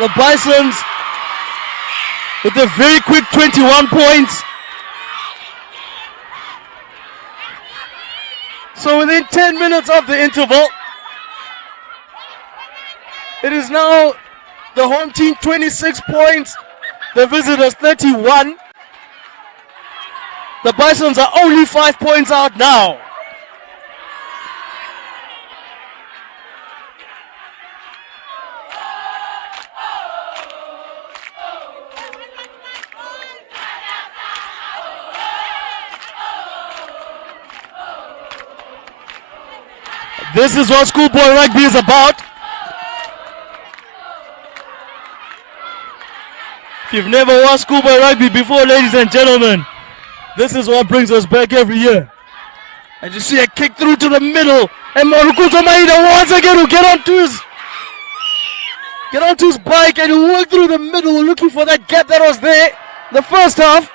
The Bisons with a very quick 21 points. So within 10 minutes of the interval, it is now the home team 26 points, the visitors 31. The Bisons are only 5 points out now. This is what schoolboy rugby is about. If you've never watched schoolboy rugby before, ladies and gentlemen, this is what brings us back every year. And you see a kick through to the middle, and Marukuto Maida once again will get onto his bike and he'll work through the middle, looking for that gap that was there the first half.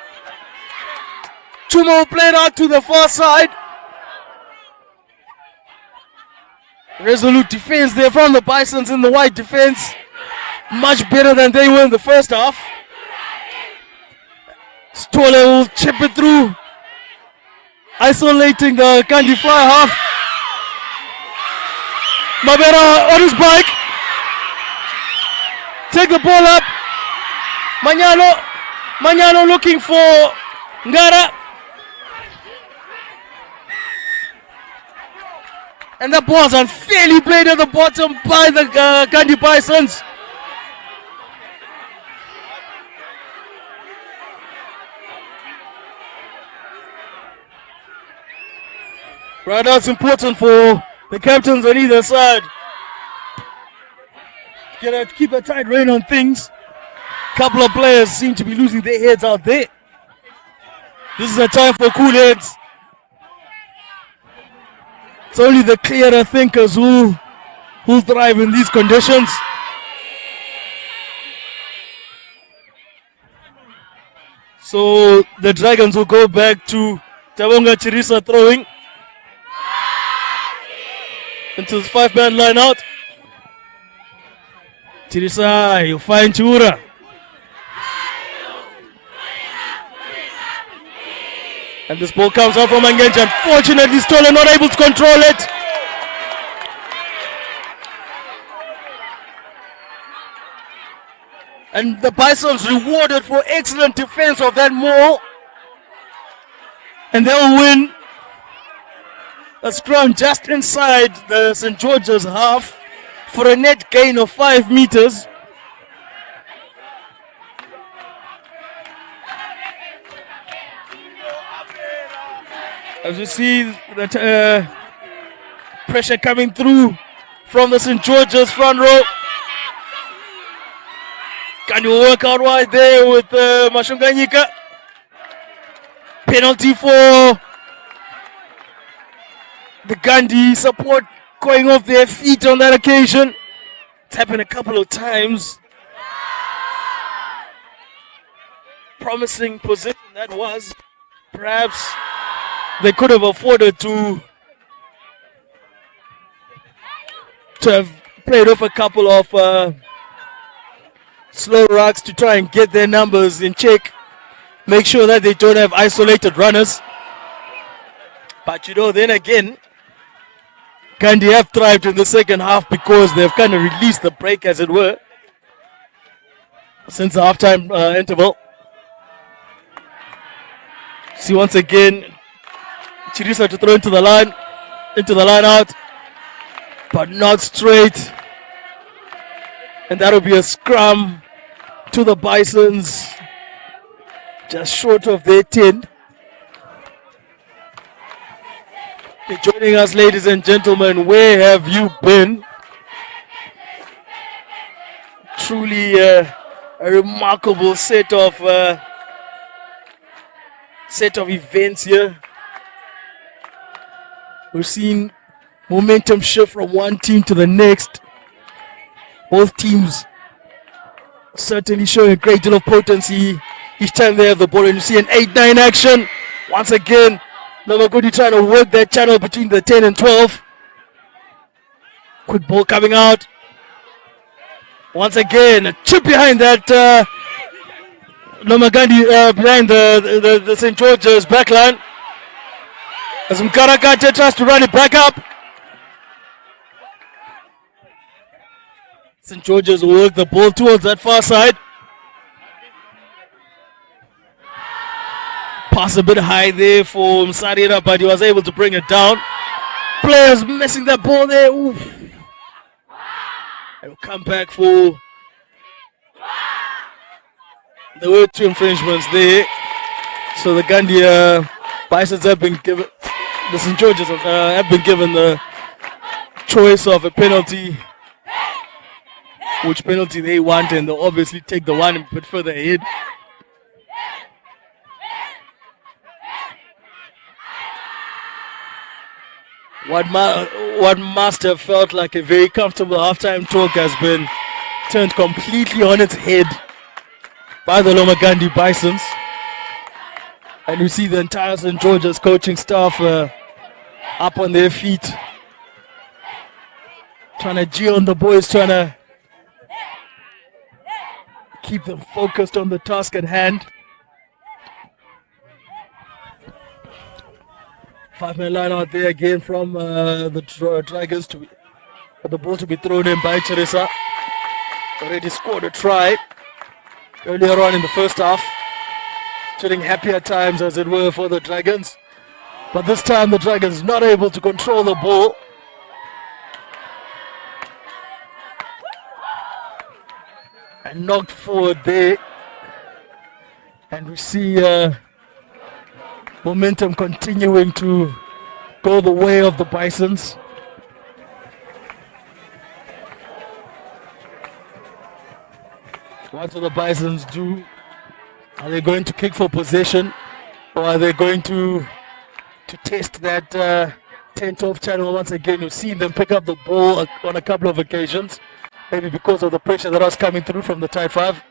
Chuma will play it out to the far side. Resolute defense there from the Bisons in the white defense. Much better than they were in the first half. Stolle will chip it through, isolating the Kandi fly half. Mabera on his bike. Take the ball up. Manyalo looking for Ngara. And the ball's unfairly played at the bottom by the Kandi Bisons. Right now it's important for the captains on either side. Keep a tight rein on things. Couple of players seem to be losing their heads out there. This is a time for cool heads. It's only the clearer thinkers who thrive in these conditions. So the Dragons will go back to Tabonga Chirisa throwing into the 5-man line out. Chirisa, you find Chura. And this ball comes out from Angenja. Unfortunately, Stoller not able to control it. And the Bisons rewarded for excellent defense of that maul. And they'll win a scrum just inside the St. George's half for a net gain of 5 meters. As you see that pressure coming through from the St. George's front row. Can you work out wide there with Mashunganyika? Penalty for the Gandhi support going off their feet on that occasion. It's happened a couple of times. Promising position that was. Perhaps they could have afforded to to have played off a couple of slow rucks to try and get their numbers in check. Make sure that they don't have isolated runners. But you know, then again, Gandhi have thrived in the second half because they've kind of released the break, as it were, since the halftime interval. See once again, Chirisa to throw into the line out, but not straight. And that'll be a scrum to the Bisons, just short of their 10. You're joining us, ladies and gentlemen. Where have you been? Truly a remarkable set of events here. We've seen momentum shift from one team to the next. Both teams certainly showing a great deal of potency each time they have the ball. And you see an 8-9 action. Once again, Lomagundi trying to work that channel between the 10 and 12. Quick ball coming out. Once again, a chip behind that Lomagundi, behind the St. George's backline. As Mkarakate tries to run it back up. St. George's will work the ball towards that far side. Pass a bit high there for Msarira, but he was able to bring it down. Players missing that ball there. Oof. They'll come back for... There were 2 infringements there. So the Gandhi Bisons have been given... The St. George's have been given the choice of a penalty. Which penalty they want, and they'll obviously take the one a bit further ahead. What must have felt like a very comfortable halftime talk has been turned completely on its head by the Lomagundi Bisons. And you see the entire St. George's coaching staff up on their feet, trying to G on the boys, trying to keep them focused on the task at hand. 5-man line out there again from the Dragons for the ball to be thrown in by Chirisa. Already scored a try earlier on in the first half. Showing happier times, as it were, for the Dragons. But this time the Dragons not able to control the ball. And knocked forward there. And we see momentum continuing to go the way of the Bisons. What do the Bisons do? Are they going to kick for possession, or are they going to test that 10-12 channel once again? You've seen them pick up the ball on a couple of occasions, maybe because of the pressure that was coming through from the tight 5.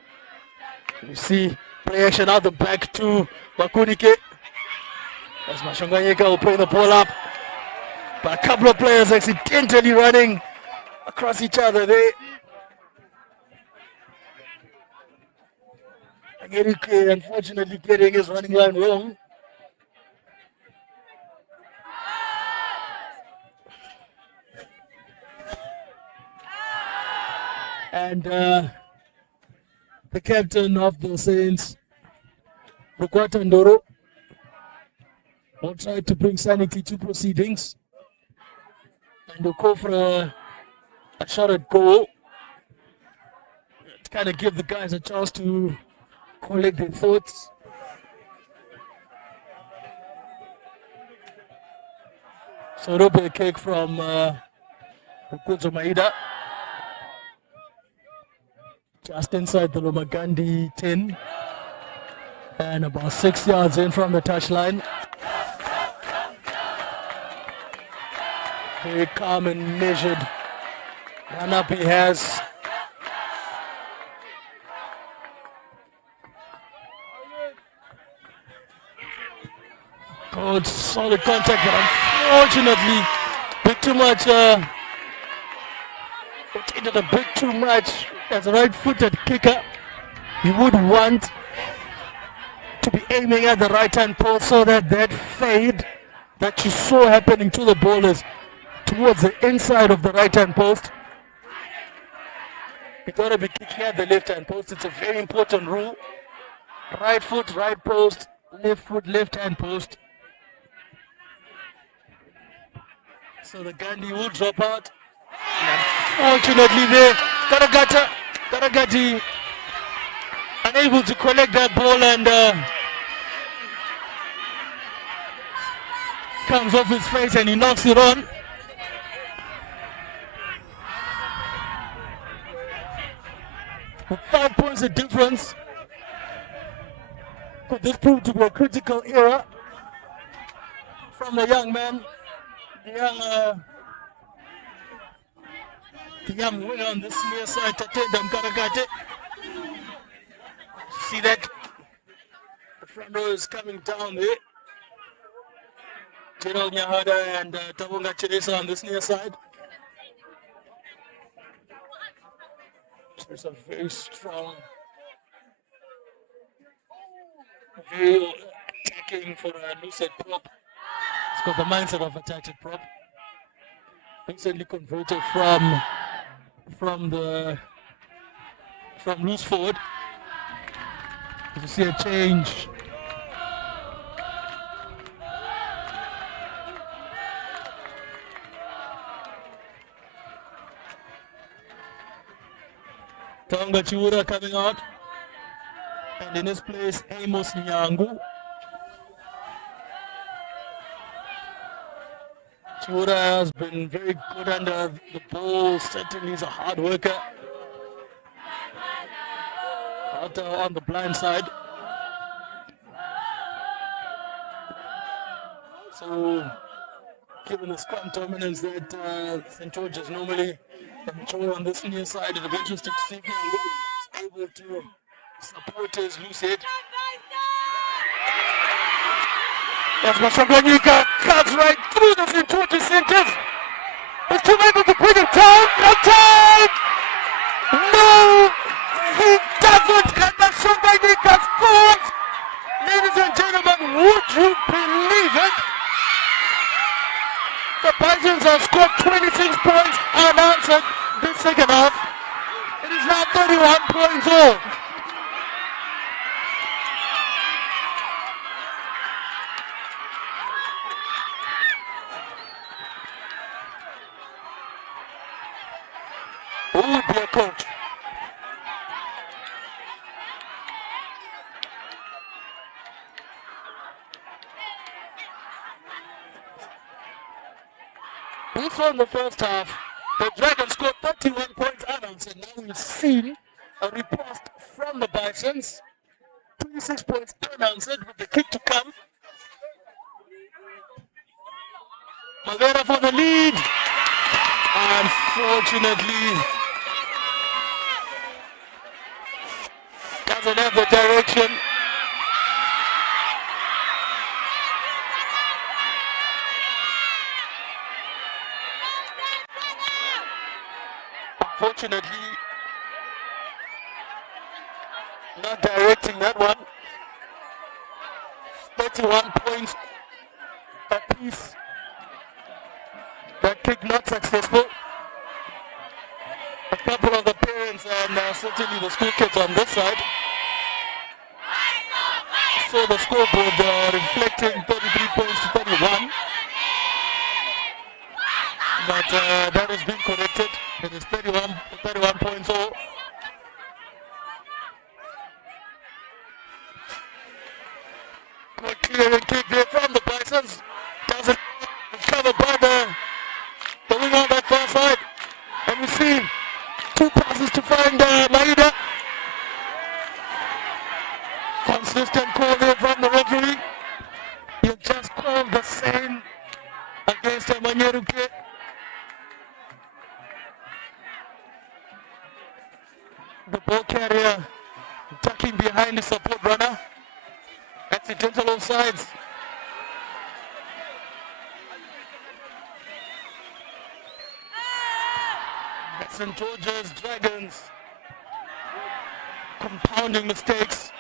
You see play action out the back to Makunike. As Mashonganyeka will play the ball up, but a couple of players accidentally running across each other there. Unfortunately, getting his running line wrong. And the captain of the Saints, Rukwata Ndoro, will try to bring sanity to proceedings. And will go for a shot at goal to kind of give the guys a chance to collect their thoughts. So it'll be a kick from Rukudzo Maida. Just inside the Lomagundi 10. And about 6 yards in from the touchline. Very calm and measured run-up he has. Good solid contact, but unfortunately bit too much it a bit too much. As a right-footed kicker, you would want to be aiming at the right-hand post so that that fade that you saw happening to the ball is towards the inside of the right-hand post. You got to be kicking at the left-hand post. It's a very important rule. Right foot, right post, left foot, left-hand post. So the Gandhi will drop out. Unfortunately there, Karagati unable to collect that ball and comes off his face and he knocks it on. With 5 points of difference, could this prove to be a critical error from the young man, the young winger on this near side, Tatendam Karagate. See that? The front row is coming down there. Gerald Nyahada and Tabunga Cheresa on this near side. It's a very strong, very attacking for a Lucid prop. It's got the mindset of attacking prop. Recently converted from loose forward. You see a change. Tonga Chiura coming out. And in his place, Amos Nyangu. Chiura has been very good under the ball. Certainly he's a hard worker. Out on the blind side. So, given the scrum dominance that St. George's normally enjoy on this near side, it'll be interesting to see if Nyangu is able to support his loose head. As Mashanganyika cuts right through the St. George's centers. Is Tim able to bring it down? No time! No! He doesn't! And Mashanganyika scores! Ladies and gentlemen, would you believe it? The Bisons have scored 26 points unanswered this second half. It is now 31 points all. Who would be a coach? We saw in the first half, the Dragons scored 31 points unanswered. Now we've seen a riposte from the Bisons. 26 points unanswered with the kick to come. Magera for the lead. Unfortunately, doesn't have the direction. Unfortunately, not directing that one. 31 points apiece. That kick not successful. A couple of the parents and certainly the school kids on this side saw the scoreboard reflecting 33 points to 31. But that has been corrected. It is 31 points all. Good clearing kick there from the Bisons. Doesn't cover by the wing on that far side. And we see two passes to find Maida. Consistent call there from the referee. He just called the same against Manyeruke. The ball carrier ducking behind the support runner. Accidental offsides. St. George's Dragons compounding mistakes.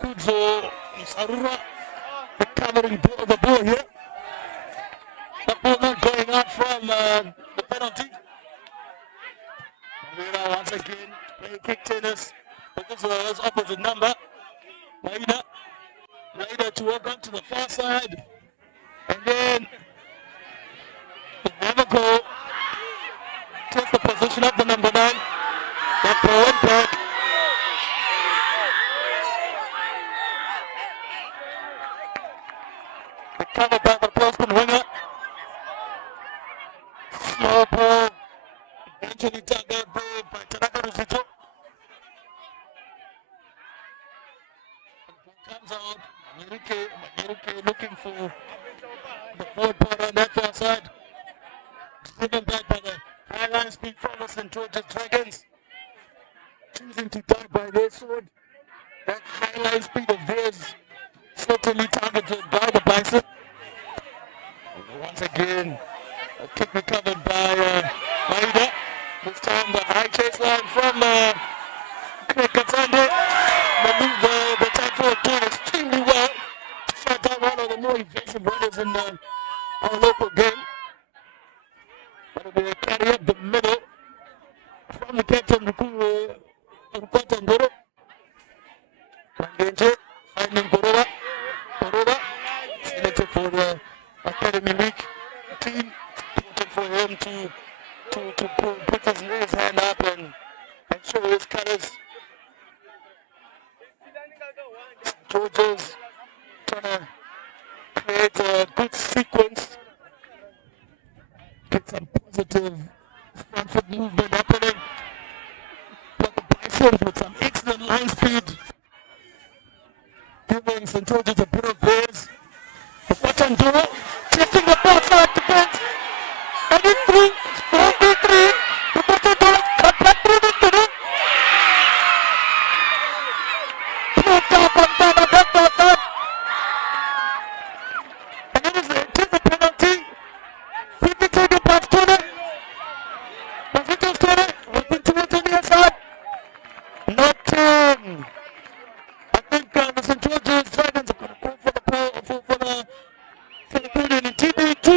Kudzo Sarura recovering the ball here. The ball not going out from the penalty. Marina once again playing kick tennis. Because was opposite number. Maida to work on to the far side. And then have a goal. Takes the position of the number 9. That ball went back. Recovered by the Boston winger. Slow ball. Eventually tagged out there by Tanaka Ruzito. Comes out. Manyeruke looking for the forward part on that far side. Driven back by the high line speed from the St. George's Dragons. Choosing to die by their sword. That high line speed of theirs certainly targeted by the Bison. Once again, a kick recovered by Maida. This time the high chase line from Craig Katsande. The time forward doing extremely well. Shut down one of the more evasive runners in our local game. But they carry up the middle from the captain, Rukwata Ndoro. Wangenje finding Koroba. Koroba selected for the Academy Week team. Important for him to put his hand up and show his colors. Georgia's trying to create a good sequence. Get some positive front foot movement happening. But the Bison with some excellent line speed. Giving St. George's a bit of pace. Watanduro testing the ball side defense. And it's 4-3. The Watanduro cut back through the middle. Put up on Baba Dutta. And it is a penalty. Quickly take it past Tuna. Pasito's Tuna. Working towards on the outside. Not 10. I think the St. George's Dragons are going to go for the ball for the building in TB2.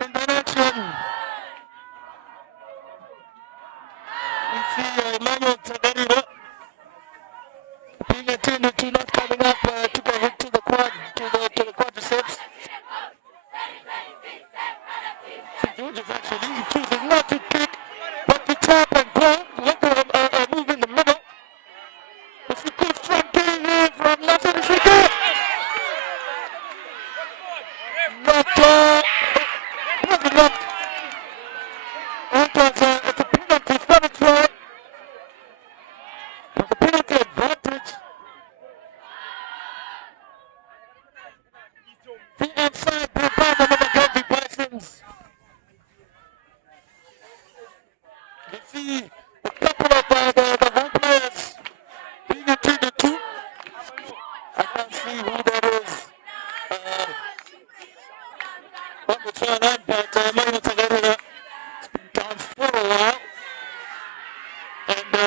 In that action, we see Emmanuel Tagarino being attended to, not coming up to go hit to the quadriceps. St. George is actually choosing not to kick, but to tap and go. Look at a move in the middle. It's a good front game here from Nathan Shika. Wasn't locked. It's a penalty, it's not a try. It's a penalty advantage. The outside by the Lomagundi Bisons. You see a couple of the home players being attended to. I can't see who that is on the trail line, but Emmanuel Tagarina has been down for a while. And the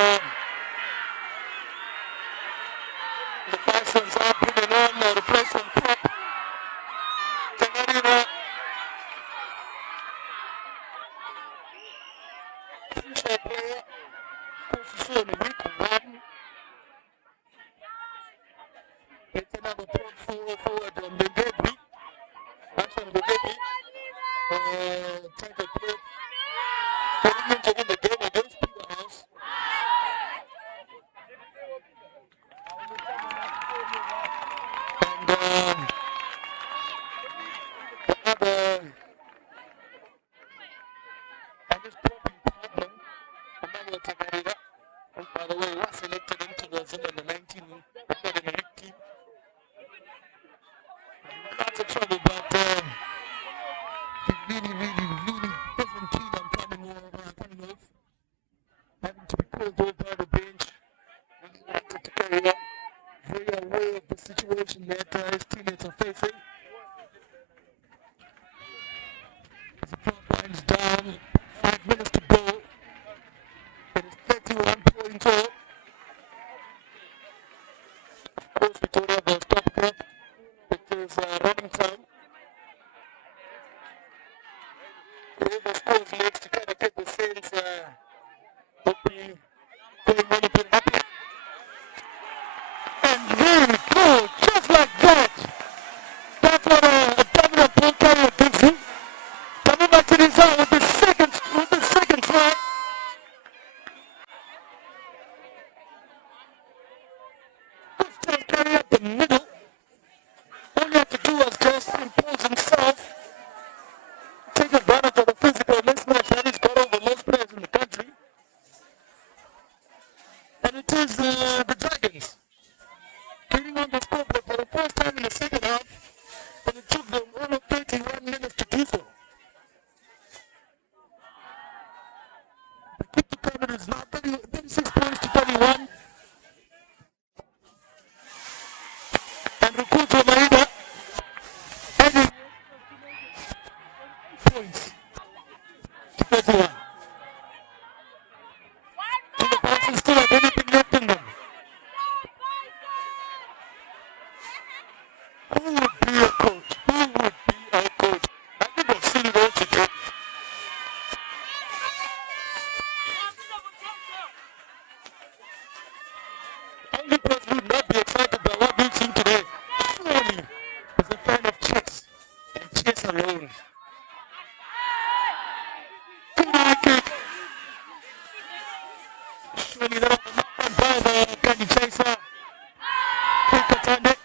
Bisons are putting on the replacement prop. Tagarina future player, position week 1. It's another point forward Mbegedi. Actually, Mbegedi tried to play getting into the game against Peterhouse. And the other, and his propping partner, Emmanuel Tagarina, who, by the way, was selected into the Zimmer 19 Academy League team. Lots of trouble, but he really isn't keen on coming off. Having to be pulled over by the bench. Really wanted to carry on. Very aware of the situation that his teammates are facing. whoever scores next to kind of get the sense of the going on a bit happy. And very good, just like that. That's what a dominant ball carrier gives you. Coming back to this out with the second try. First time carry up the middle. All you have to do is just impose himself, take advantage of the physical mismatch that he's got over most players in the country. And it is the Dragons getting on the scoreboard for the first time in the second half, and it took them all of 31 minutes to do so. The kick to cover is now 36 points to 31. And Rukuto Maida adding points to 31. To the Bison still have anything left in them. Who would be a coach? Who would be a coach? I think I've seen it all today. Only person who would not be excited by what we've seen today, surely, is a fan of chess, and chess alone. Surely that was not by the Candy Chaser. Quick attendant.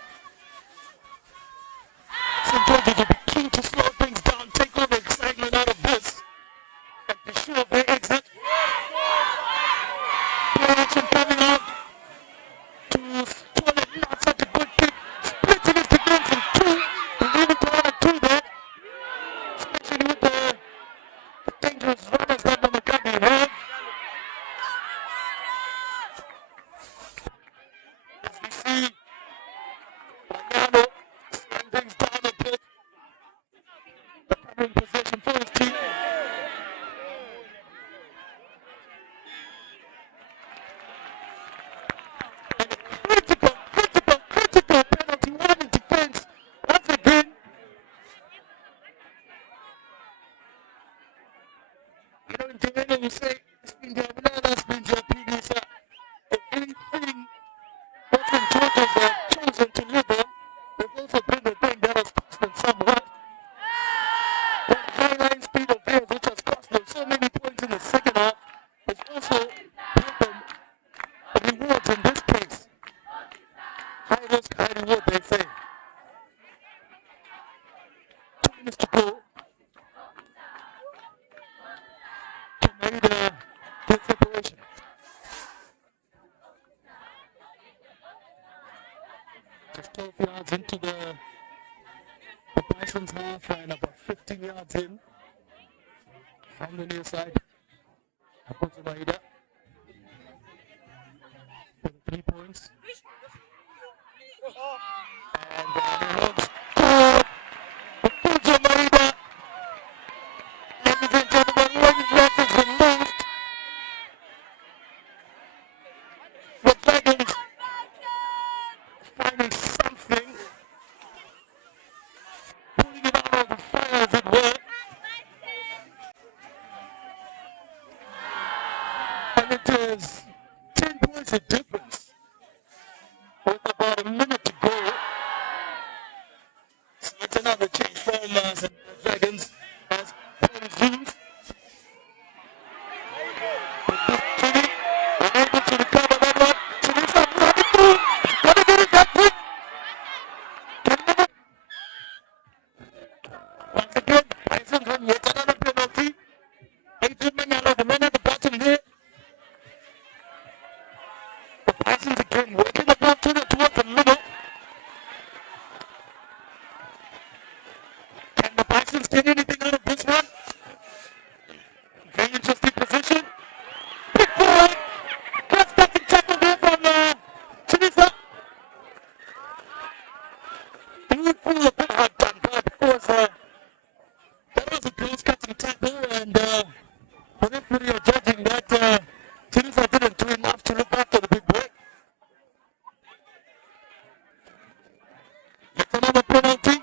St. George's will be keen to slow things down, take all the excitement out of this, and be sure of their exit. Play action coming out to Toilet, not such a good kick. Splitting it again from two, and leaving to one and two there. Especially with the dangerous runners that Lomagundi have. As we see Wanyano slowing things down a bit. The covering possession for his team. And a critical penalty, one in defense. Once again, you know, in Jamaica we say, spin your banana, spin your penis. If anything that's been Georgians have chosen to live on, they've also been the thing that has cost them somewhat. The high line speed of theirs, which has cost them so many points in the second half, has also brought them rewards in this case. High risk, high reward, they say. 2 minutes to go. To make the separation. Just 12 yards into the Bison's half and about 15 yards in from the near side. Apozo Maida for the 3 points. And he holds good. Apozo Maida. Ladies and gentlemen, when his left is removed, the Dragons finding something, pulling it out of the fire, as it were. And it is 10 points of difference with about a minute to go. So it's another change from the Dragons as play resumes. But this Chile, unable to recover that one. Chile's up running through. Gotta get it that quick. Once again, Bison's on yet another penalty. Adrian Manyalo, the man at the bottom there. The Bison's again working the ball towards the middle. Can the Bisons get anything out of this one? Very interesting position. Big boy. Cross-backing tackle there from Chinisa. He would feel a bit hard done by because that was a close-cutting tackle, and the referee are judging that Chinisa didn't do enough to look after the big boy. It's another penalty.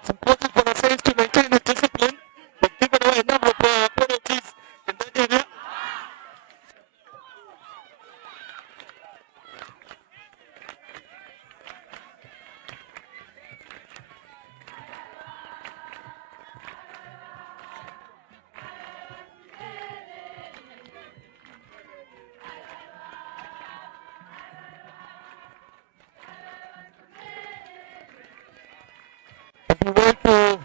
It's important for the Saints to maintain the discipline, but given away now we wait for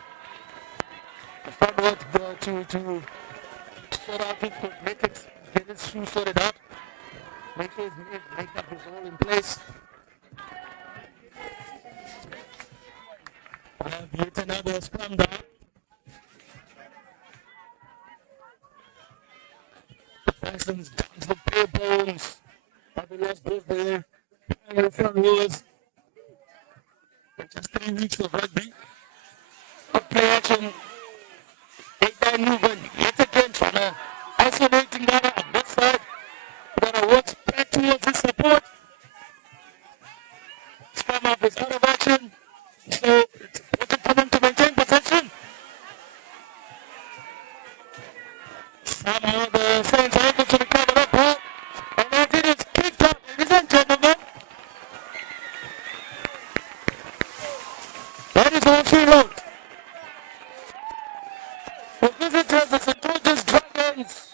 the front row to sort out his, get his shoe sorted out, make his makeup is all in place. I have yet another scrum down. The Bisons dance the bare bones. Have lost both their primary front rowers. In just 3 weeks of rugby. Good play action. Take that movement. Yet again trying to isolating Ghana on this side. Ghana works back towards his support. Scrum off is out of action. So it's important for them to maintain possession. Somehow the Saints are able to recover that ball. And as it is kicked out, ladies and gentlemen, that is all she wrote. The visitors, the St. George's Dragons,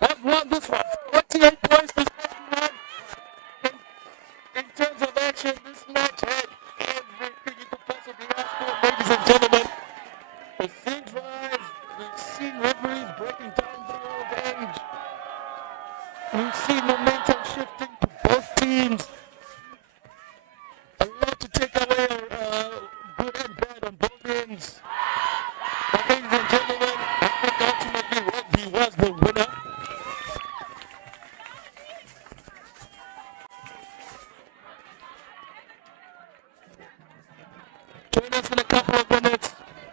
have won this one. 48 points this round. In terms of action, this match had everything you could possibly ask for, ladies and gentlemen. The thin drives, we've seen referees breaking down the old age. We've seen momentum shifting to both teams. A lot to take away, good and bad on both ends. But ladies and gentlemen, I think ultimately rugby was the winner. Join us in a couple of minutes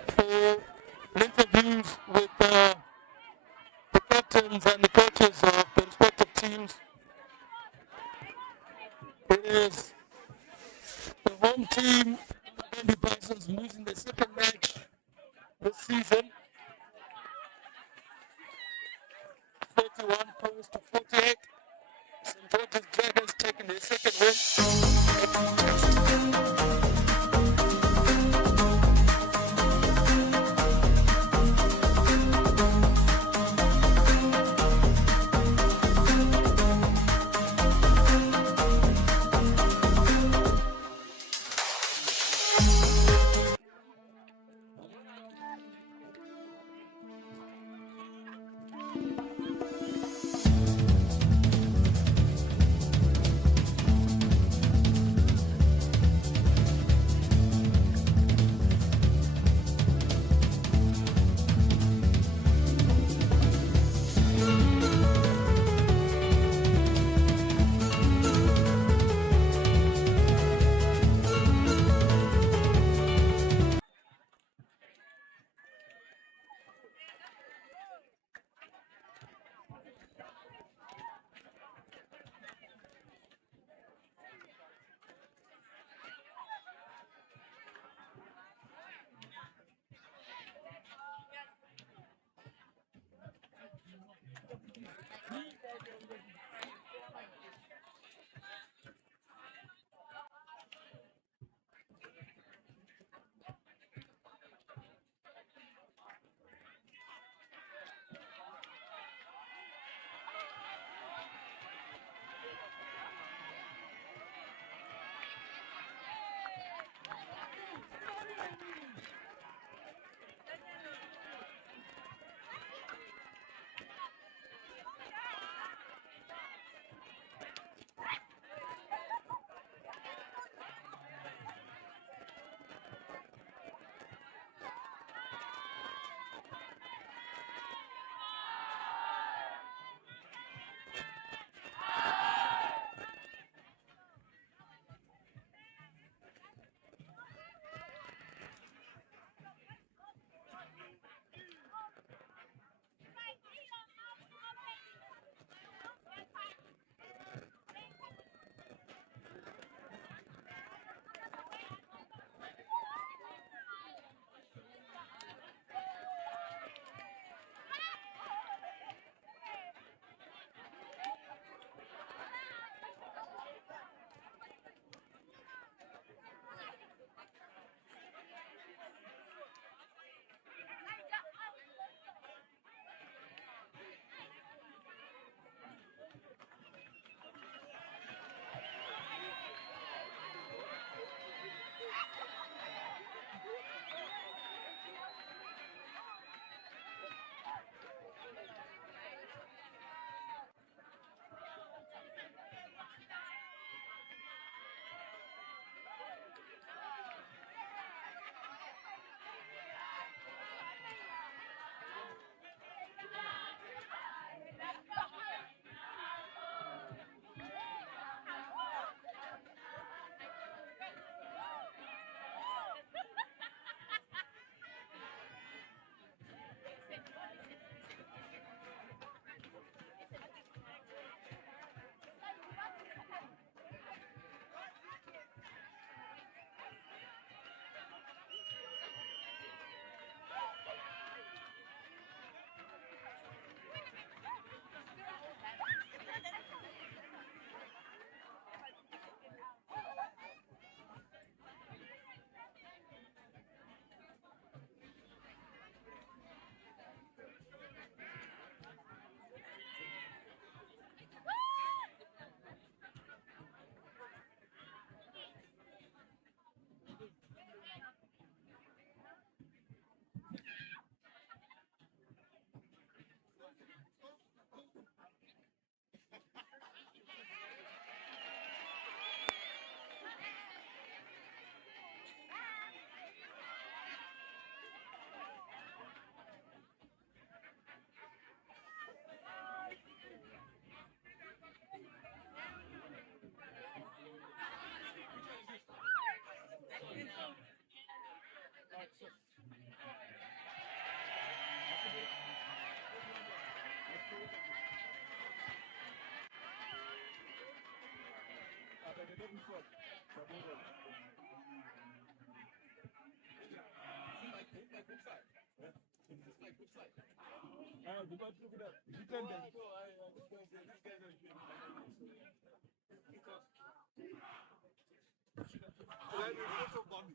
for interviews with the captains and the coaches of the respective teams. It is the home team, the Bisons, losing their second match this season. 41 points to 48. St. George's Dragons taking their second win.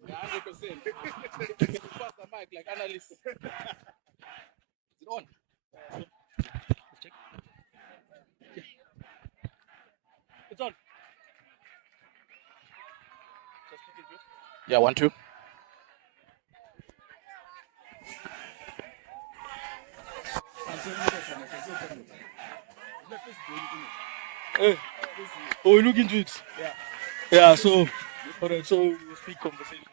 Yeah, 100%. Pass the mic like analysts. Is it on? Check. It's on. Yeah, 1, 2. Oh, we look into it. Yeah. Yeah. So, alright. So we speak conversation.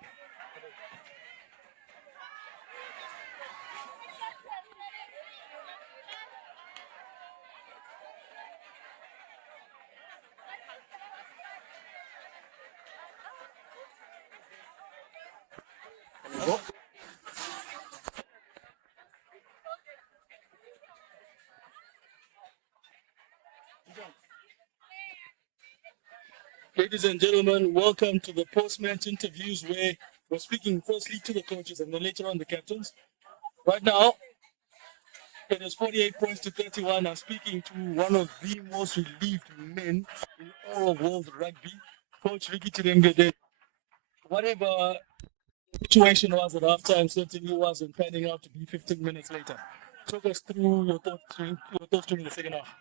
Ladies and gentlemen, welcome to the post-match interviews where we're speaking firstly to the coaches and then later on the captains. Right now, it is 48 points to 31. I'm speaking to one of the most relieved men in all of world rugby, Coach Ricky Chirengede. Whatever the situation was at halftime certainly wasn't panning out to be 15 minutes later. Talk us through your thoughts during the second half.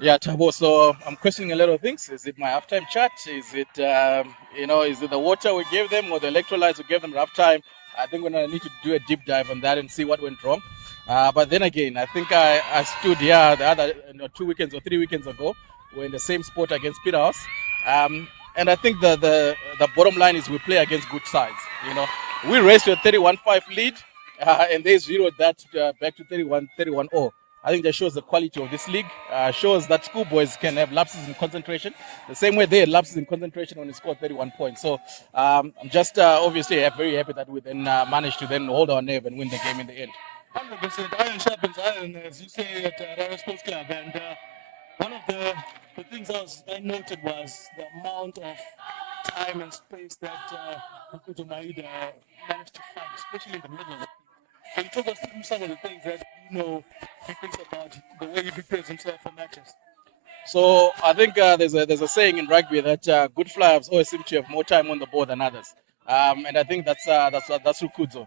Yeah, Tabo. So I'm questioning a lot of things. Is it my halftime chat? Is it, is it the water we gave them or the electrolytes we gave them at halftime? I think we're going to need to do a deep dive on that and see what went wrong. But then again, I think I stood here the other 2 weekends or 3 weekends ago. We're in the same sport against Peterhouse. And I think the bottom line is we play against good sides. We raced to a 31-5 lead, and they zeroed that back to 31-0. I think that shows the quality of this league, shows that schoolboys can have lapses in concentration, the same way they had lapses in concentration when they scored 31 points. So I'm just obviously very happy that we then managed to then hold our nerve and win the game in the end. 100%. Iron sharpens iron, as you say at Rara Sports Club. And one of the things I noted was the amount of time and space that Mkutu Maida managed to find, especially in the middle of the field. Can you talk us through some of the things that he thinks about the way he prepares himself for matches? So I think there's a saying in rugby that good flyers always seem to have more time on the board than others, and I think that's Rukudzo.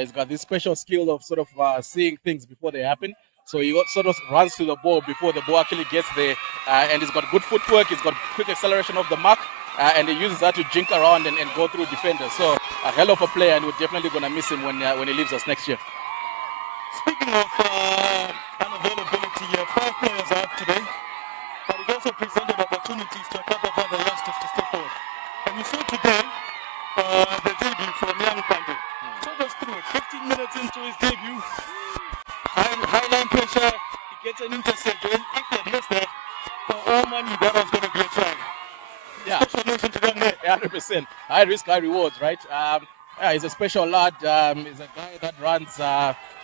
He's got this special skill of sort of seeing things before they happen. So he sort of runs to the ball before the ball actually gets there, and he's got good footwork. He's got quick acceleration of the mark, and he uses that to jink around and go through defenders. So a hell of a player, and we're definitely going to miss him when he leaves us next year. Speaking of unavailability, 5 players are up today, but it also presented opportunities to a couple of other youngsters to step forward. And you saw today the debut from Young Pandey. Talk us through it. 15 minutes into his debut, high line pressure, he gets an intercept, and if he had missed that, for all money, that was going to be a try. Yeah. Special mention to them there. 100%. High risk, high rewards, right? He's a special lad. He's a guy that runs,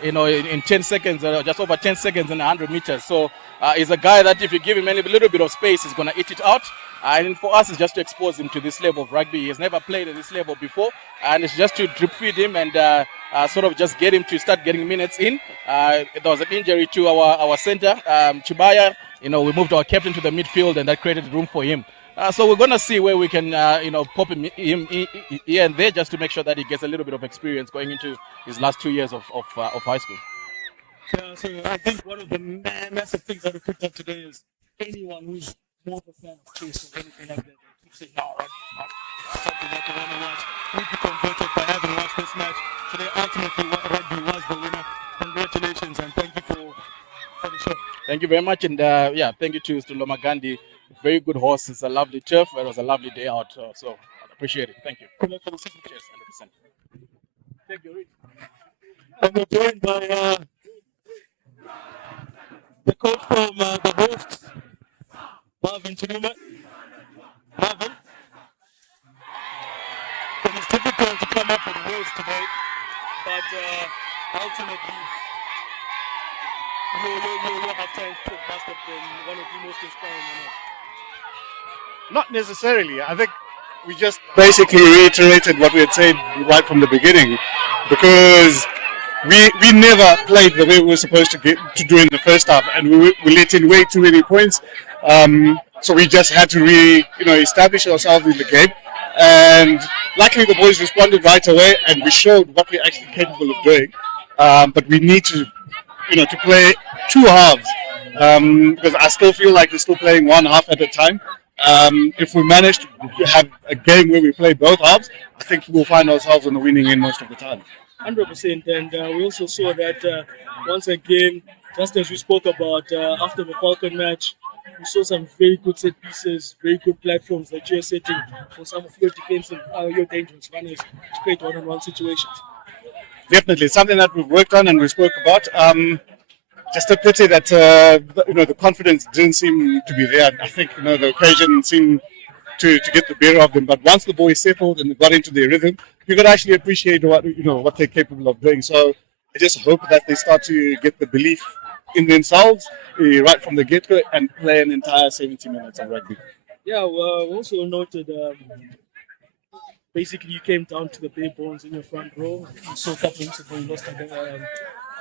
in 10 seconds, just over 10 seconds in 100 meters. So he's a guy that if you give him a little bit of space, he's going to eat it out. And for us, it's just to expose him to this level of rugby. He has never played at this level before. And it's just to drip feed him and sort of just get him to start getting minutes in. There was an injury to our center, Chibaya. We moved our captain to the midfield, and that created room for him. So we're going to see where we can, pop him here and there just to make sure that he gets a little bit of experience going into his last 2 years of high school. Yeah, so I think one of the massive things that we picked up today is anyone who's more of a fan of chess or anything like that, they keep saying, no, something that they want to watch. We'd be converted by having watched this match. Today, ultimately, rugby was the winner. Congratulations, and thank you for the show. Thank you very much, and thank you to Lomagundi. Very good horse. It's a lovely turf. It was a lovely day out, so I appreciate it. Thank you. Good luck for the season. Cheers, 100%. Thank you. And we're joined by the coach from the hosts, Marvin Chiluma. Marvin, it was difficult to come up with words today, but ultimately, your halftime talk must have been one of the most inspiring moments. Not necessarily. I think we just basically reiterated what we had said right from the beginning, because we never played the way we were supposed to get to do in the first half, and we let in way too many points. So we just had to establish ourselves in the game, and luckily the boys responded right away, and we showed what we're actually capable of doing. But we need to play two halves, because I still feel like we're still playing one half at a time. If we manage to have a game where we play both halves, I think we'll find ourselves on the winning end most of the time. 100%. And we also saw that once again, just as we spoke about after the Falcon match, we saw some very good set pieces, very good platforms that you're setting for some of your defensive, your dangerous runners to create one-on-one situations. Definitely, something that we've worked on and we spoke about. Just a pity that the confidence didn't seem to be there. I think the occasion seemed to get the better of them. But once the boys settled and got into their rhythm, you could actually appreciate what they're capable of doing. So I just hope that they start to get the belief in themselves right from the get-go and play an entire 70 minutes of rugby. Yeah, well, we also noted basically you came down to the bare bones in your front row. You saw a couple of weeks ago you lost the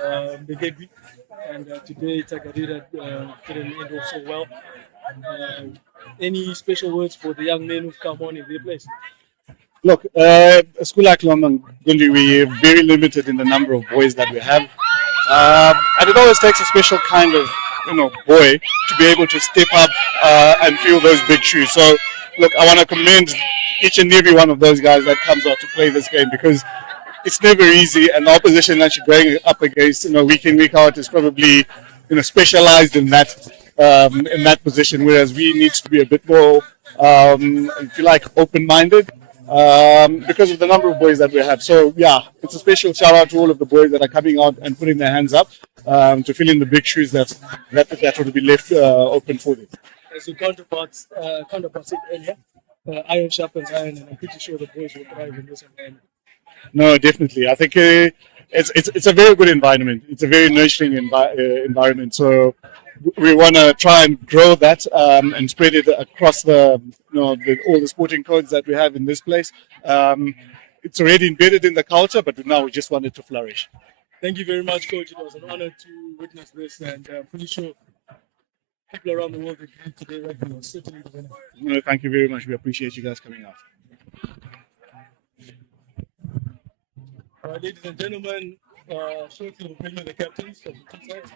RUGBY, and today Tagarira didn't end off so well. Any special words for the young men who've come on in their place? Look, a school like Lomagundi, we're very limited in the number of boys that we have. And it always takes a special kind of boy to be able to step up and fill those big shoes. So, look, I want to commend each and every one of those guys that comes out to play this game, because it's never easy, and the opposition that you're going up against, week in, week out, is probably specialized in that position, whereas we need to be a bit more, if you like, open-minded. Because of the number of boys that we have. So, yeah, it's a special shout out to all of the boys that are coming out and putting their hands up to fill in the big shoes that would be left open for them. As your counterparts said earlier, iron sharpens iron, and I'm pretty sure the boys will thrive in this environment. No, definitely. I think it's a very good environment. It's a very nurturing environment. So we want to try and grow that and spread it across all the sporting codes that we have in this place. It's already embedded in the culture, but now we just want it to flourish. Thank you very much, Coach. It was an honor to witness this, and I'm pretty sure people around the world agree today rugby was certainly the winner. No, thank you very much. We appreciate you guys coming out. All right, ladies and gentlemen, shortly we'll bring you the captains of the two sides.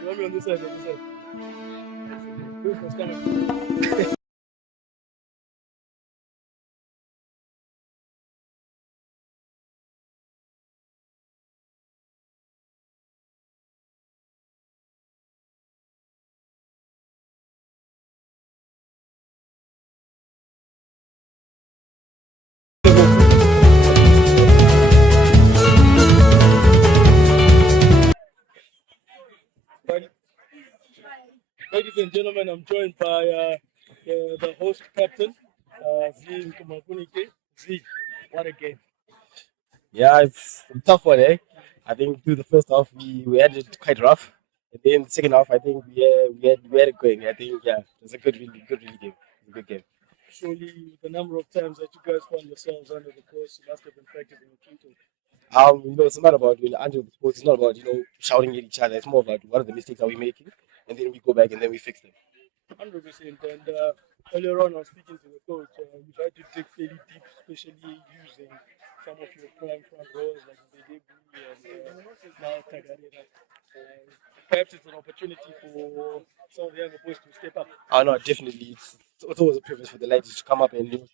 You want me on this side or this side? Who's coming? Ladies and gentlemen, I'm joined by the host captain, Z Lomagundi. Z, what a game. Yeah, it's a tough one, eh? I think through the first half we had it quite rough. And then the second half, I think we had it going. I think it was a good game. It was a good game. Surely, the number of times that you guys found yourselves under the course must have been factored in the total. It's not about under the sports. It's not about shouting at each other. It's more about what are the mistakes are we making, and then we go back and then we fix them. 100%. And earlier on, I was speaking to the coach. You tried to dig fairly deep, especially using some of your prime front rows like the and now Tagarira. Perhaps it's an opportunity for some of the younger boys to step up. Oh no, definitely. It's always a privilege for the ladies to come up and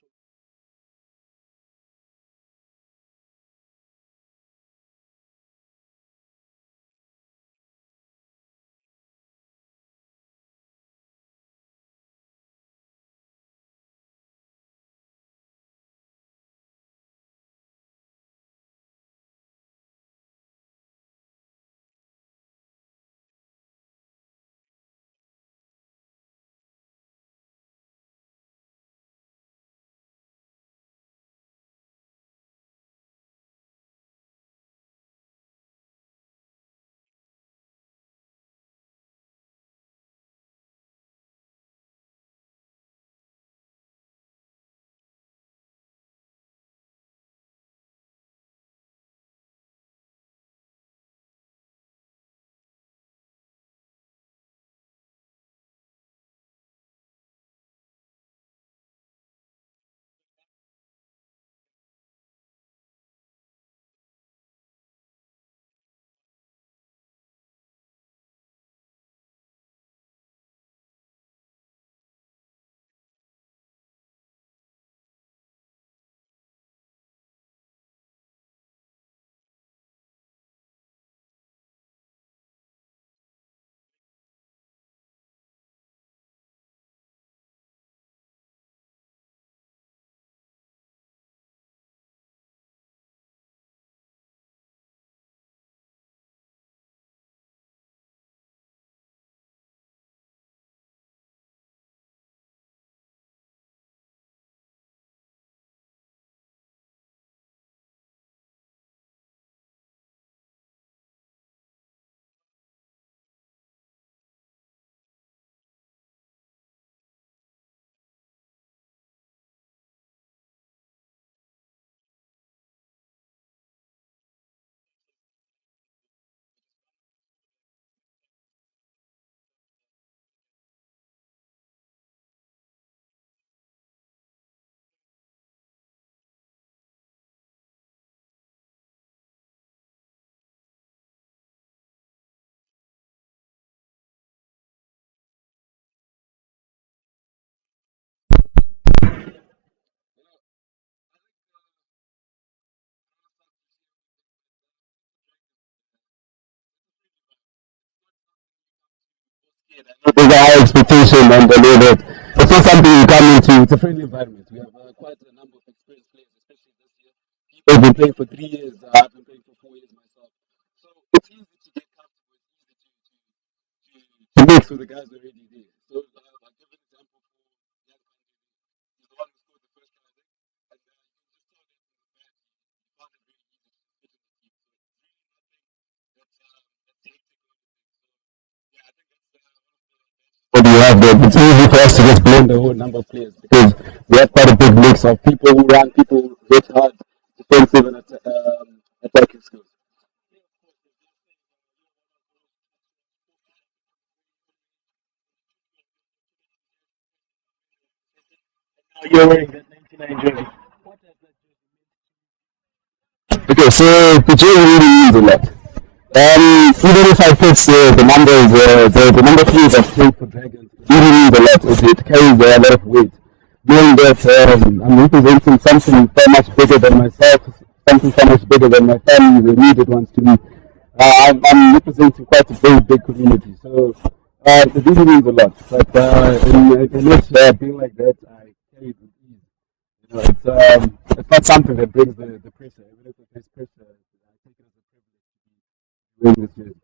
There's a high expectation, and I know that it's not something you come into. It's a friendly environment. We have quite a number of experienced players, especially this year. People have been playing for 3 years. I've been playing for 4 years myself. So it's easy to get comfortable. It's easy to mix with the guys already there. So I'll give an example for Lomagundi. He's the one who scored the first try, I think. And you can just tell that from the back, he found it very easy to fit in the team. So it's really nothing that's hectic or anything. So yeah, I think that's one of the what do you have there? It's easy for us to just blend the whole number of players because we have quite a big mix of people who run, people who hit hard, defensive and attacking skills. You're wearing that 99 jersey. Okay, so the jersey really means a lot. Even if I put the numbers, the number of years I've played for Dragons, it really means a lot. It carries a lot of weight. Knowing that I'm representing something so much bigger than myself, something so much bigger than my family, the immediate ones to me. I'm representing quite a very big community, so it really means a lot. But in it being like that, I carry it with ease. You know, it's not something that brings the pressure. Even if there's pressure, I take it as a privilege to be wearing this jersey.